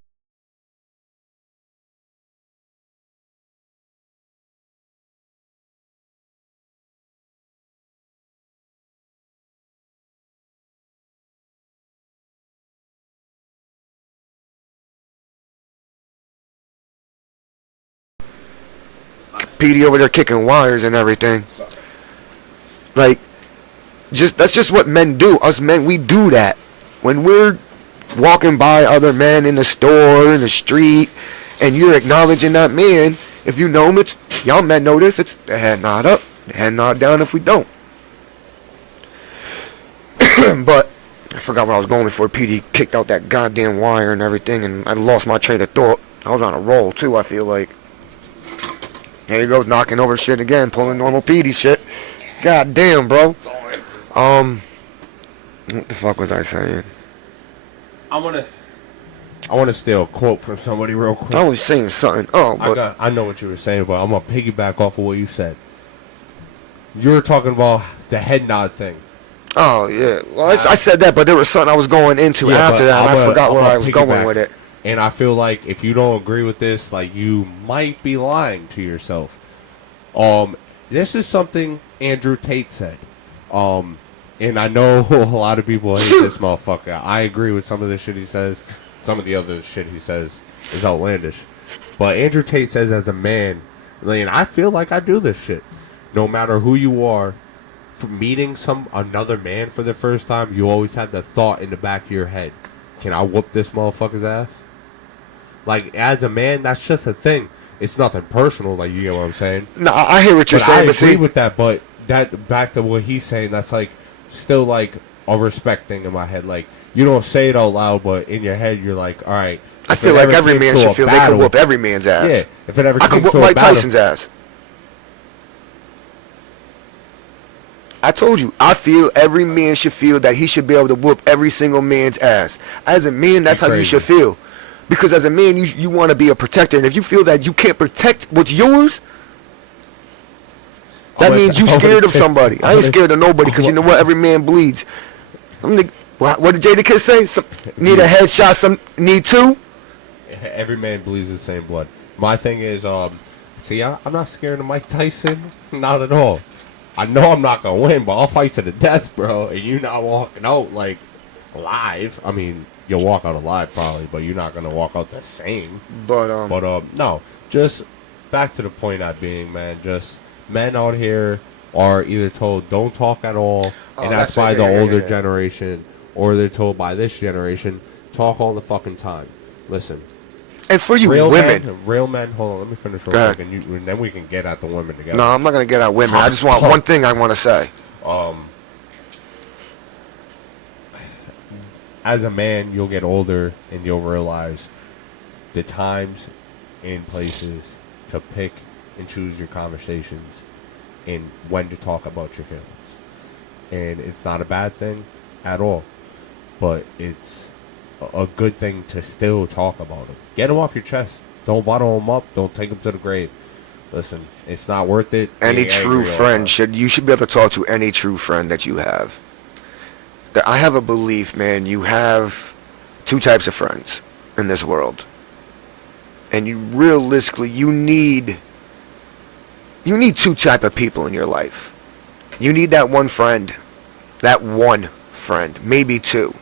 PD over there kicking wires and everything. Like, that's just what men do. Us men, we do that. When we're walking by other men in the store, in the street, and you're acknowledging that man, if you know him, it's, y'all men know this, it's the head nod up, the head nod down if we don't. But I forgot where I was going before PD kicked out that goddamn wire and everything, and I lost my train of thought. I was on a roll too, I feel like. There he goes, knocking over shit again, pulling normal PD shit. God damn, bro. What the fuck was I saying? I wanna steal a quote from somebody real quick. I was saying something. I know what you were saying, but I'm gonna piggyback off of what you said. You were talking about the head nod thing. Oh yeah. Well, I said that, but there was something I was going into after that, and I forgot where I was going with it. And I feel like if you don't agree with this, like you might be lying to yourself. This is something Andrew Tate said. And I know a lot of people hate this motherfucker. I agree with some of the shit he says. Some of the other shit he says is outlandish. But Andrew Tate says as a man, and I feel like I do this shit. No matter who you are, for meeting another man for the first time, you always have the thought in the back of your head, can I whoop this motherfucker's ass? Like, as a man, that's just a thing. It's nothing personal, like, you get what I'm saying? No, I hear what you're saying, but I agree with that, but that, back to what he's saying, that's, like, still, like, a respect thing in my head. Like, you don't say it out loud, but in your head, you're like, all right. I feel like every man should feel they could whoop every man's ass. Yeah, if it ever I could whoop Mike Tyson's ass. I told you, I feel every man should feel that he should be able to whoop every single man's ass. As a man, that's how you should feel. Because as a man, you want to be a protector. And if you feel that you can't protect what's yours, that means you scared of somebody. I ain't scared of nobody because you know what? Every man bleeds. What did Jadakiss say? Some need a headshot, some need two? Every man bleeds the same blood. My thing is, see, I'm not scared of Mike Tyson. Not at all. I know I'm not going to win, but I'll fight to the death, bro. And you not walking out, like, alive. I mean, you'll walk out alive probably, but you're not going to walk out the same. But no. Just back to the point I'm being, man. Just men out here are either told don't talk at all, and that's by the older generation, or they're told by this generation, talk all the fucking time. Listen. And for you women. Real men, hold on, let me finish real quick, and then we can get at the women together. No, I'm not going to get at women. I just want one thing I want to say. As a man, you'll get older, and you'll realize the times in places to pick and choose your conversations and when to talk about your feelings. And it's not a bad thing at all. But it's a good thing to still talk about them. Get them off your chest. Don't bottle them up. Don't take them to the grave. Listen, it's not worth it. Any true friend you should be able to talk to any true friend that you have. I have a belief, man, you have two types of friends in this world. And you realistically, you need two type of people in your life. You need that one friend, maybe two,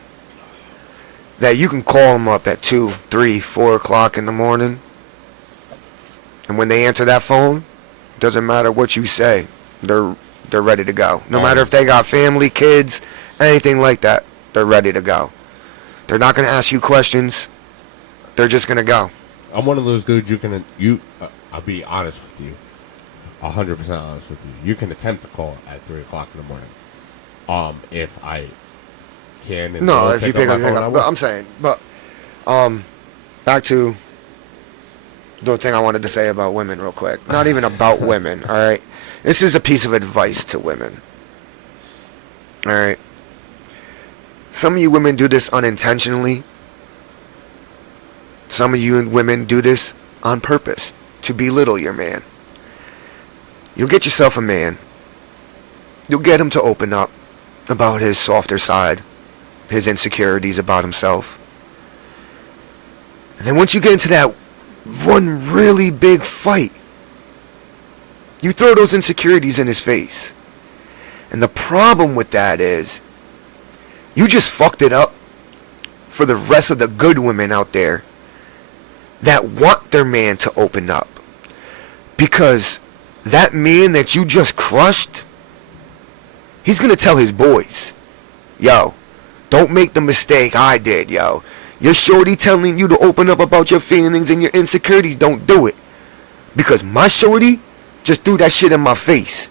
that you can call them up at 2, 3, 4 o'clock in the morning. And when they answer that phone, doesn't matter what you say, they're ready to go. No matter if they got family, kids, anything like that, they're ready to go. They're not going to ask you questions. They're just going to go. I'm one of those dudes I'll be honest with you. 100% honest with you. You can attempt to call at 3 o'clock in the morning. If I can. And no, if you pick up your phone, but I'm saying, back to the thing I wanted to say about women real quick. Not even about women, all right? This is a piece of advice to women. All right? Some of you women do this unintentionally. Some of you women do this on purpose to belittle your man. You'll get yourself a man. You'll get him to open up about his softer side, his insecurities about himself. And then once you get into that one really big fight, you throw those insecurities in his face. And the problem with that is you just fucked it up for the rest of the good women out there that want their man to open up. Because that man that you just crushed, he's going to tell his boys, yo, don't make the mistake I did, yo. Your shorty telling you to open up about your feelings and your insecurities, don't do it. Because my shorty just threw that shit in my face.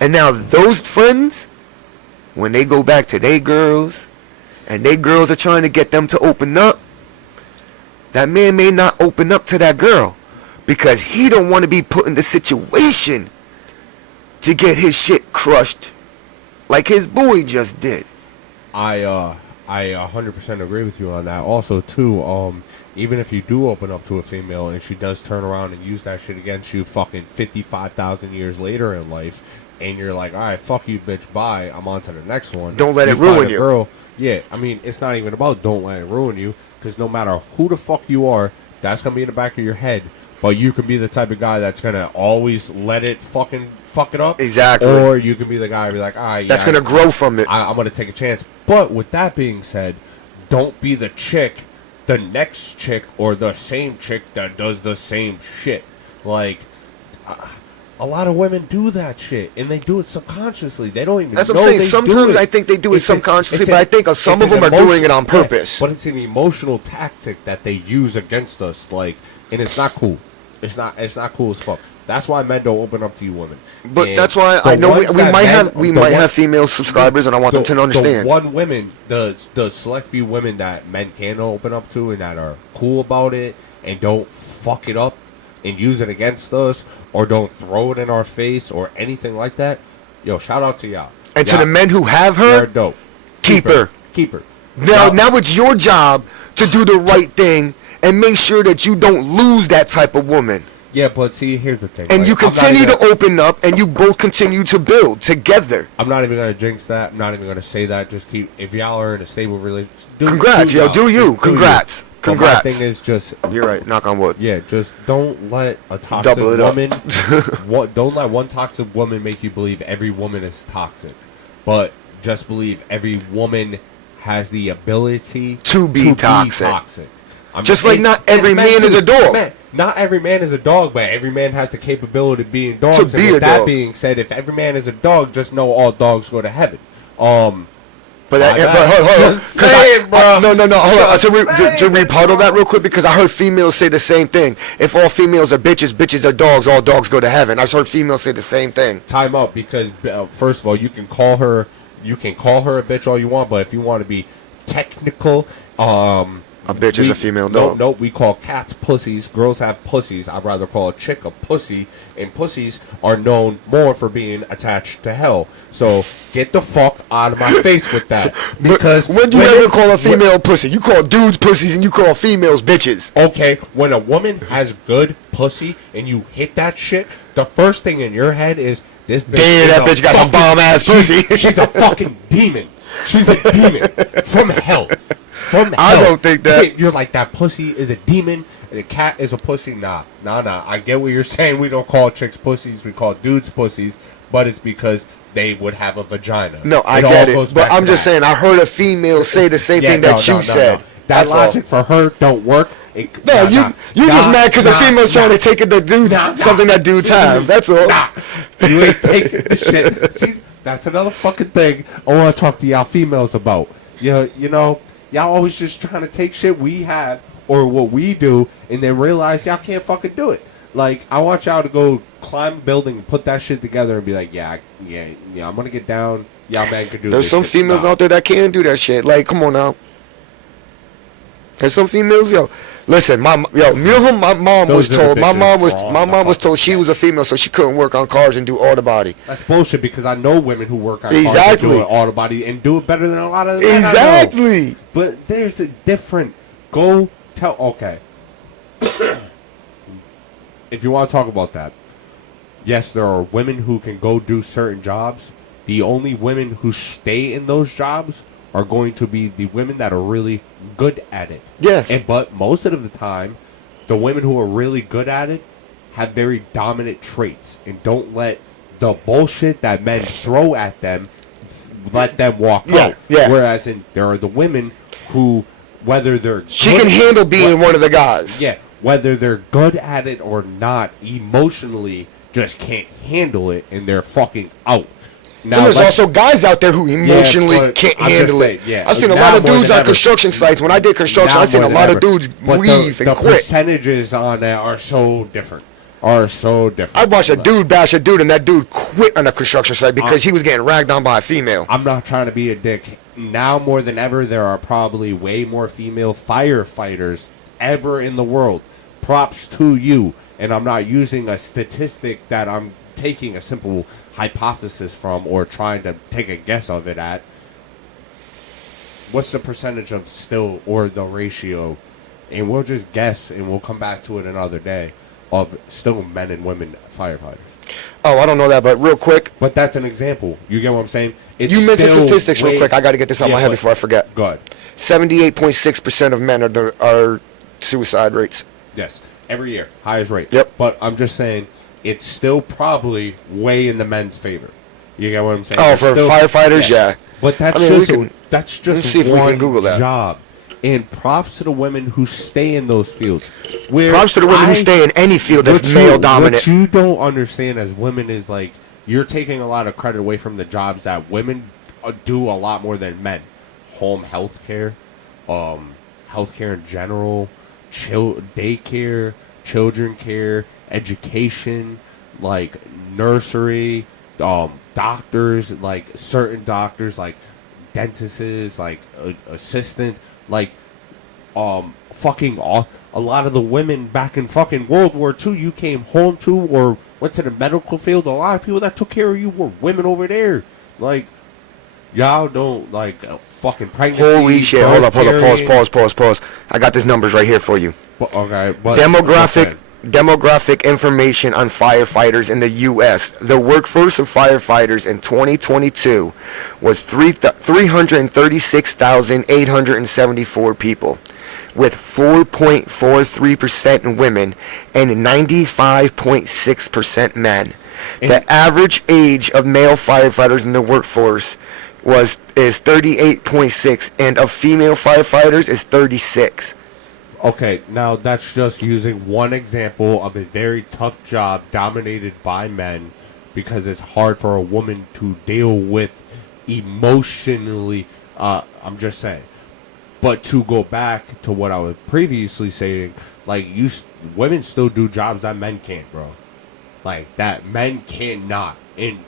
And now those friends, when they go back to their girls, and they girls are trying to get them to open up, that man may not open up to that girl. Because he don't want to be put in the situation to get his shit crushed like his boy just did. I 100% agree with you on that. Also, too, even if you do open up to a female and she does turn around and use that shit against you fucking 55,000 years later in life, and you're like, all right, fuck you, bitch, bye, I'm on to the next one. Don't let it ruin you. Girl, yeah, I mean, it's not even about don't let it ruin you, because no matter who the fuck you are, that's going to be in the back of your head. But you could be the type of guy that's going to always let it fucking fuck it up. Exactly. Or you could be the guy who be like, ah, yeah. That's going to grow from it. I'm going to take a chance. But with that being said, don't be the chick, the next chick, or the same chick that does the same shit. Like, a lot of women do that shit, and they do it subconsciously. They don't even know. That's what I'm saying. Sometimes I think they do it subconsciously, but I think some of them are doing it on purpose. Yeah, but it's an emotional tactic that they use against us, like, and it's not cool. It's not cool as fuck. That's why men don't open up to you women. But and that's why I know we might have female subscribers, and I want them to understand. The select few women that men can open up to and that are cool about it and don't fuck it up and use it against us or don't throw it in our face or anything like that. Yo, shout out to y'all. And to the men who have her, they're dope. Keep her. Now it's your job to do the right thing and make sure that you don't lose that type of woman. Yeah, but see, here's the thing. And right? You continue to open up, and you both continue to build together. I'm not even going to jinx that. I'm not even going to say that. Just keep, if y'all are in a stable relationship, congrats, do you. Congrats. But my thing is just... You're right, knock on wood. Yeah, just don't let a toxic woman... don't let one toxic woman make you believe every woman is toxic. But just believe every woman has the ability to be toxic. Just like not every man is a dog. Not every man is a dog, but every man has the capability of being dogs. And with that being said, if every man is a dog, just know all dogs go to heaven. Hold on. To rebuttal that real quick, because I heard females say the same thing. If all females are bitches, bitches are dogs, all dogs go to heaven. I heard females say the same thing. Time out, because first of all, you can call her a bitch all you want, but if you want to be technical, A bitch is a female dog. No, we call cats pussies. Girls have pussies. I'd rather call a chick a pussy. And pussies are known more for being attached to hell. So get the fuck out of my face with that. Because when do you ever call a female pussy? You call dudes pussies and you call females bitches. Okay, when a woman has good pussy and you hit that shit, the first thing in your head is this bitch. Damn, that bitch got some bomb ass pussy. She's a fucking demon. She's a demon from hell. From hell. I don't think that. You're like, that pussy is a demon. The cat is a pussy. Nah. I get what you're saying. We don't call chicks pussies. We call dudes pussies. But it's because they would have a vagina. No, I get it. But I'm just saying, I heard a female say the same thing that you said. That logic for her don't work. You just mad because a female's trying to take it the dudes something that dudes have. That's all. You ain't taking the shit. See, that's another fucking thing I want to talk to y'all females about. You know, y'all always just trying to take shit we have or what we do and then realize y'all can't fucking do it. Like, I want y'all to go climb a building, put that shit together, and be like, yeah, I'm gonna get down. Y'all man can do this. There's some females out there that can do that shit. Like, come on now. There's some females, yo. Listen, my mom was told she was a female, so she couldn't work on cars and do auto body. That's bullshit because I know women who work on cars and do auto body and do it better than a lot of them. Exactly. But there's a different. Go tell. Okay. If you want to talk about that, yes, there are women who can go do certain jobs. The only women who stay in those jobs are going to be the women that are really good at it. Yes. But most of the time, the women who are really good at it have very dominant traits and don't let the bullshit that men throw at them let them walk out. Yeah. Whereas there are the women who, whether they're she can handle being one of the guys. Yeah. Whether they're good at it or not, emotionally just can't handle it and they're fucking out. Now, there's also guys out there who emotionally can't handle it. I've seen a lot of dudes on construction sites. When I did construction, I've seen a lot of dudes leave and quit. The percentages on that are so different. I watched a dude bash a dude, and that dude quit on a construction site because he was getting ragged on by a female. I'm not trying to be a dick. Now more than ever, there are probably way more female firefighters ever in the world. Props to you. And I'm not using a statistic that I'm taking a simple hypothesis from or trying to take a guess of it at. What's the percentage of still or the ratio? And we'll just guess and we'll come back to it another day of still men and women firefighters. Oh, I don't know that, but real quick. But that's an example. You get what I'm saying? You mentioned statistics real quick. I got to get this out of my head before I forget. Go ahead. 78.6% of men are suicide rates. Yes. Every year. Highest rate. Yep. But I'm just saying, it's still probably way in the men's favor. You get what I'm saying? Oh, for firefighters, yeah. But that's just see if we can Google that. Job. And props to the women who stay in those fields. Props to the women who stay in any field that's male dominant. What you don't understand as women is like you're taking a lot of credit away from the jobs that women do a lot more than men. Home health care, healthcare in general, daycare, children care, education, like nursery, doctors, like certain doctors, like dentists, like assistants, like fucking all. A lot of the women back in fucking World War II you came home to or went to the medical field, a lot of people that took care of you were women over there. Like, y'all don't, like, fucking pregnancy. Holy shit, hold up, pause. I got these numbers right here for you. Okay. Demographic information on firefighters in the U.S. The workforce of firefighters in 2022 was 336,874 people, with 4.43% women and 95.6% men. The average age of male firefighters in the workforce is 38.6, and of female firefighters is 36. Okay, now that's just using one example of a very tough job dominated by men because it's hard for a woman to deal with emotionally. I'm just saying. But to go back to what I was previously saying, like, women still do jobs that men can't, bro. Like, that men cannot. And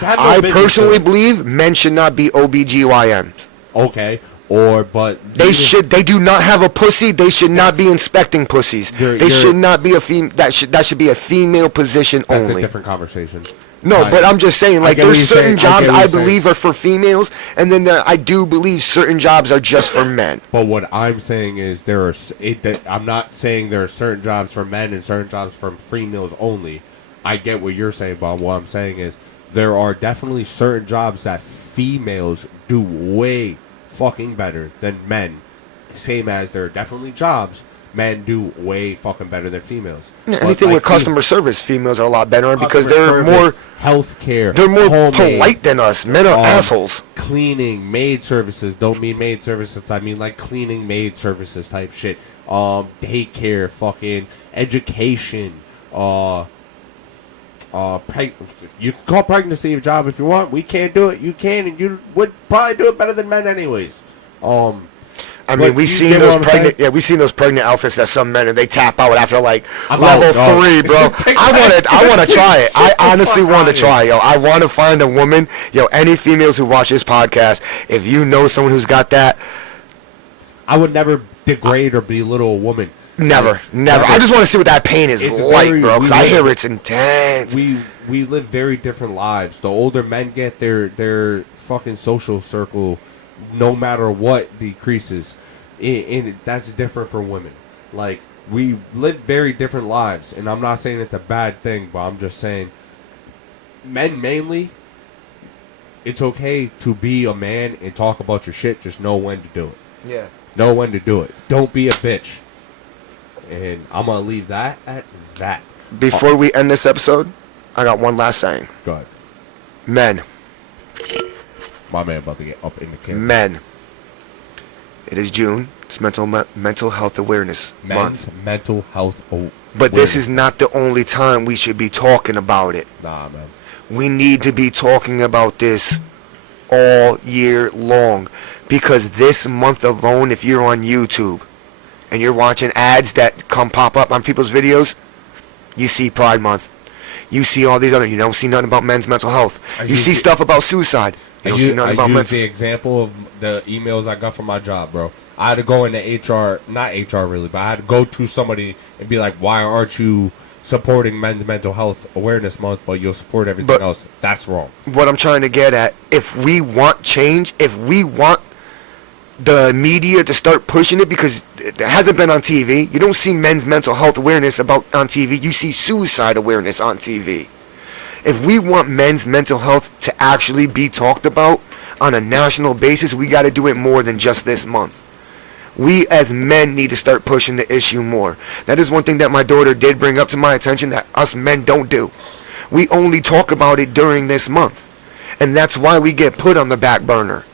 I personally believe men should not be OBGYNs. Okay, But they do not have a pussy. They should not be inspecting pussies. They should not be that should be a female position only. That's a different conversation. No, but I'm just saying, like, there's certain jobs I believe are for females, and then I do believe certain jobs are just for men. But what I'm saying is I'm not saying there are certain jobs for men and certain jobs for females only. I get what you're saying, Bob. What I'm saying is there are definitely certain jobs that females do way fucking better than men. Same as there are definitely jobs men do way fucking better than females. Yeah, anything with customer service, females are a lot better because they're more healthcare. They're more polite than us. Men are assholes. Cleaning, maid services. Don't mean maid services. I mean like cleaning, maid services type shit. Daycare, fucking education. You can call pregnancy a job if you want. We can't do it. You can, and you would probably do it better than men anyways. I mean, we've seen those pregnant outfits that some men, and they tap out after like level 3, bro. I want to try it. I honestly want to try, yo. I want to find a woman, yo. Any females who watch this podcast, if you know someone who's got that, I would never degrade or belittle a woman. Never. I just want to see what that pain is like, bro. Because I hear it's intense. We live very different lives. The older men get, their fucking social circle, no matter what, decreases. And that's different for women. Like, we live very different lives. And I'm not saying it's a bad thing, but I'm just saying, men mainly, it's okay to be a man and talk about your shit. Just know when to do it. Yeah. Know when to do it. Don't be a bitch. And I'm going to leave that at that. Before we end this episode, I got one last saying. Go ahead. Men. My man about to get up in the camera. Men. It is June. It's mental health awareness month. Mental health awareness. But this is not the only time we should be talking about it. Nah, man. We need to be talking about this all year long. Because this month alone, if you're on YouTube and you're watching ads that pop up on people's videos, you see Pride Month. You see all these other, you don't see nothing about men's mental health. You see stuff about suicide. You don't see nothing about men's. I use the example of the emails I got from my job, bro. I had to go into HR, not HR really, but I had to go to somebody and be like, why aren't you supporting Men's Mental Health Awareness Month, but you'll support everything else? That's wrong. What I'm trying to get at, if we want change, if we want the media to start pushing it, because it hasn't been on TV. You don't see men's mental health awareness on TV. You see suicide awareness on TV. If we want men's mental health to actually be talked about on a national basis, we got to do it more than just this month. We as men need to start pushing the issue more. That is one thing that my daughter did bring up to my attention that us men don't do. We only talk about it during this month. And that's why we get put on the back burner.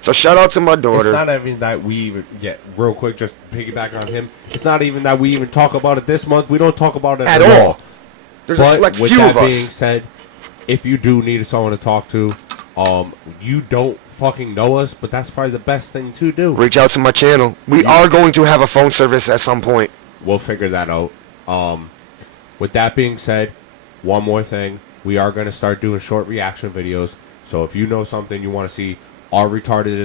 So shout out to my daughter. It's not even that we even real quick, just piggyback on him. It's not even that we even talk about it this month. We don't talk about it at all. There's a select few of us. With that being said, if you do need someone to talk to, you don't fucking know us, but that's probably the best thing to do. Reach out to my channel. We are going to have a phone service at some point. We'll figure that out. With that being said, one more thing. We are going to start doing short reaction videos. So if you know something you want to see our retarded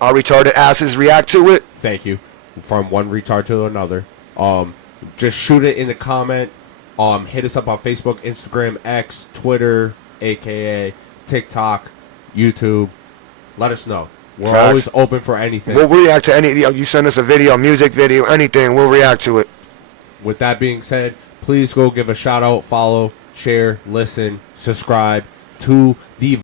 asses react to it. Thank you. From one retard to another. Just shoot it in the comment. Hit us up on Facebook, Instagram, X, Twitter, aka TikTok, YouTube. Let us know. We're always open for anything. We'll react to any. You send us a video, music video, anything. We'll react to it. With that being said, please go give a shout out, follow, share, listen, subscribe to the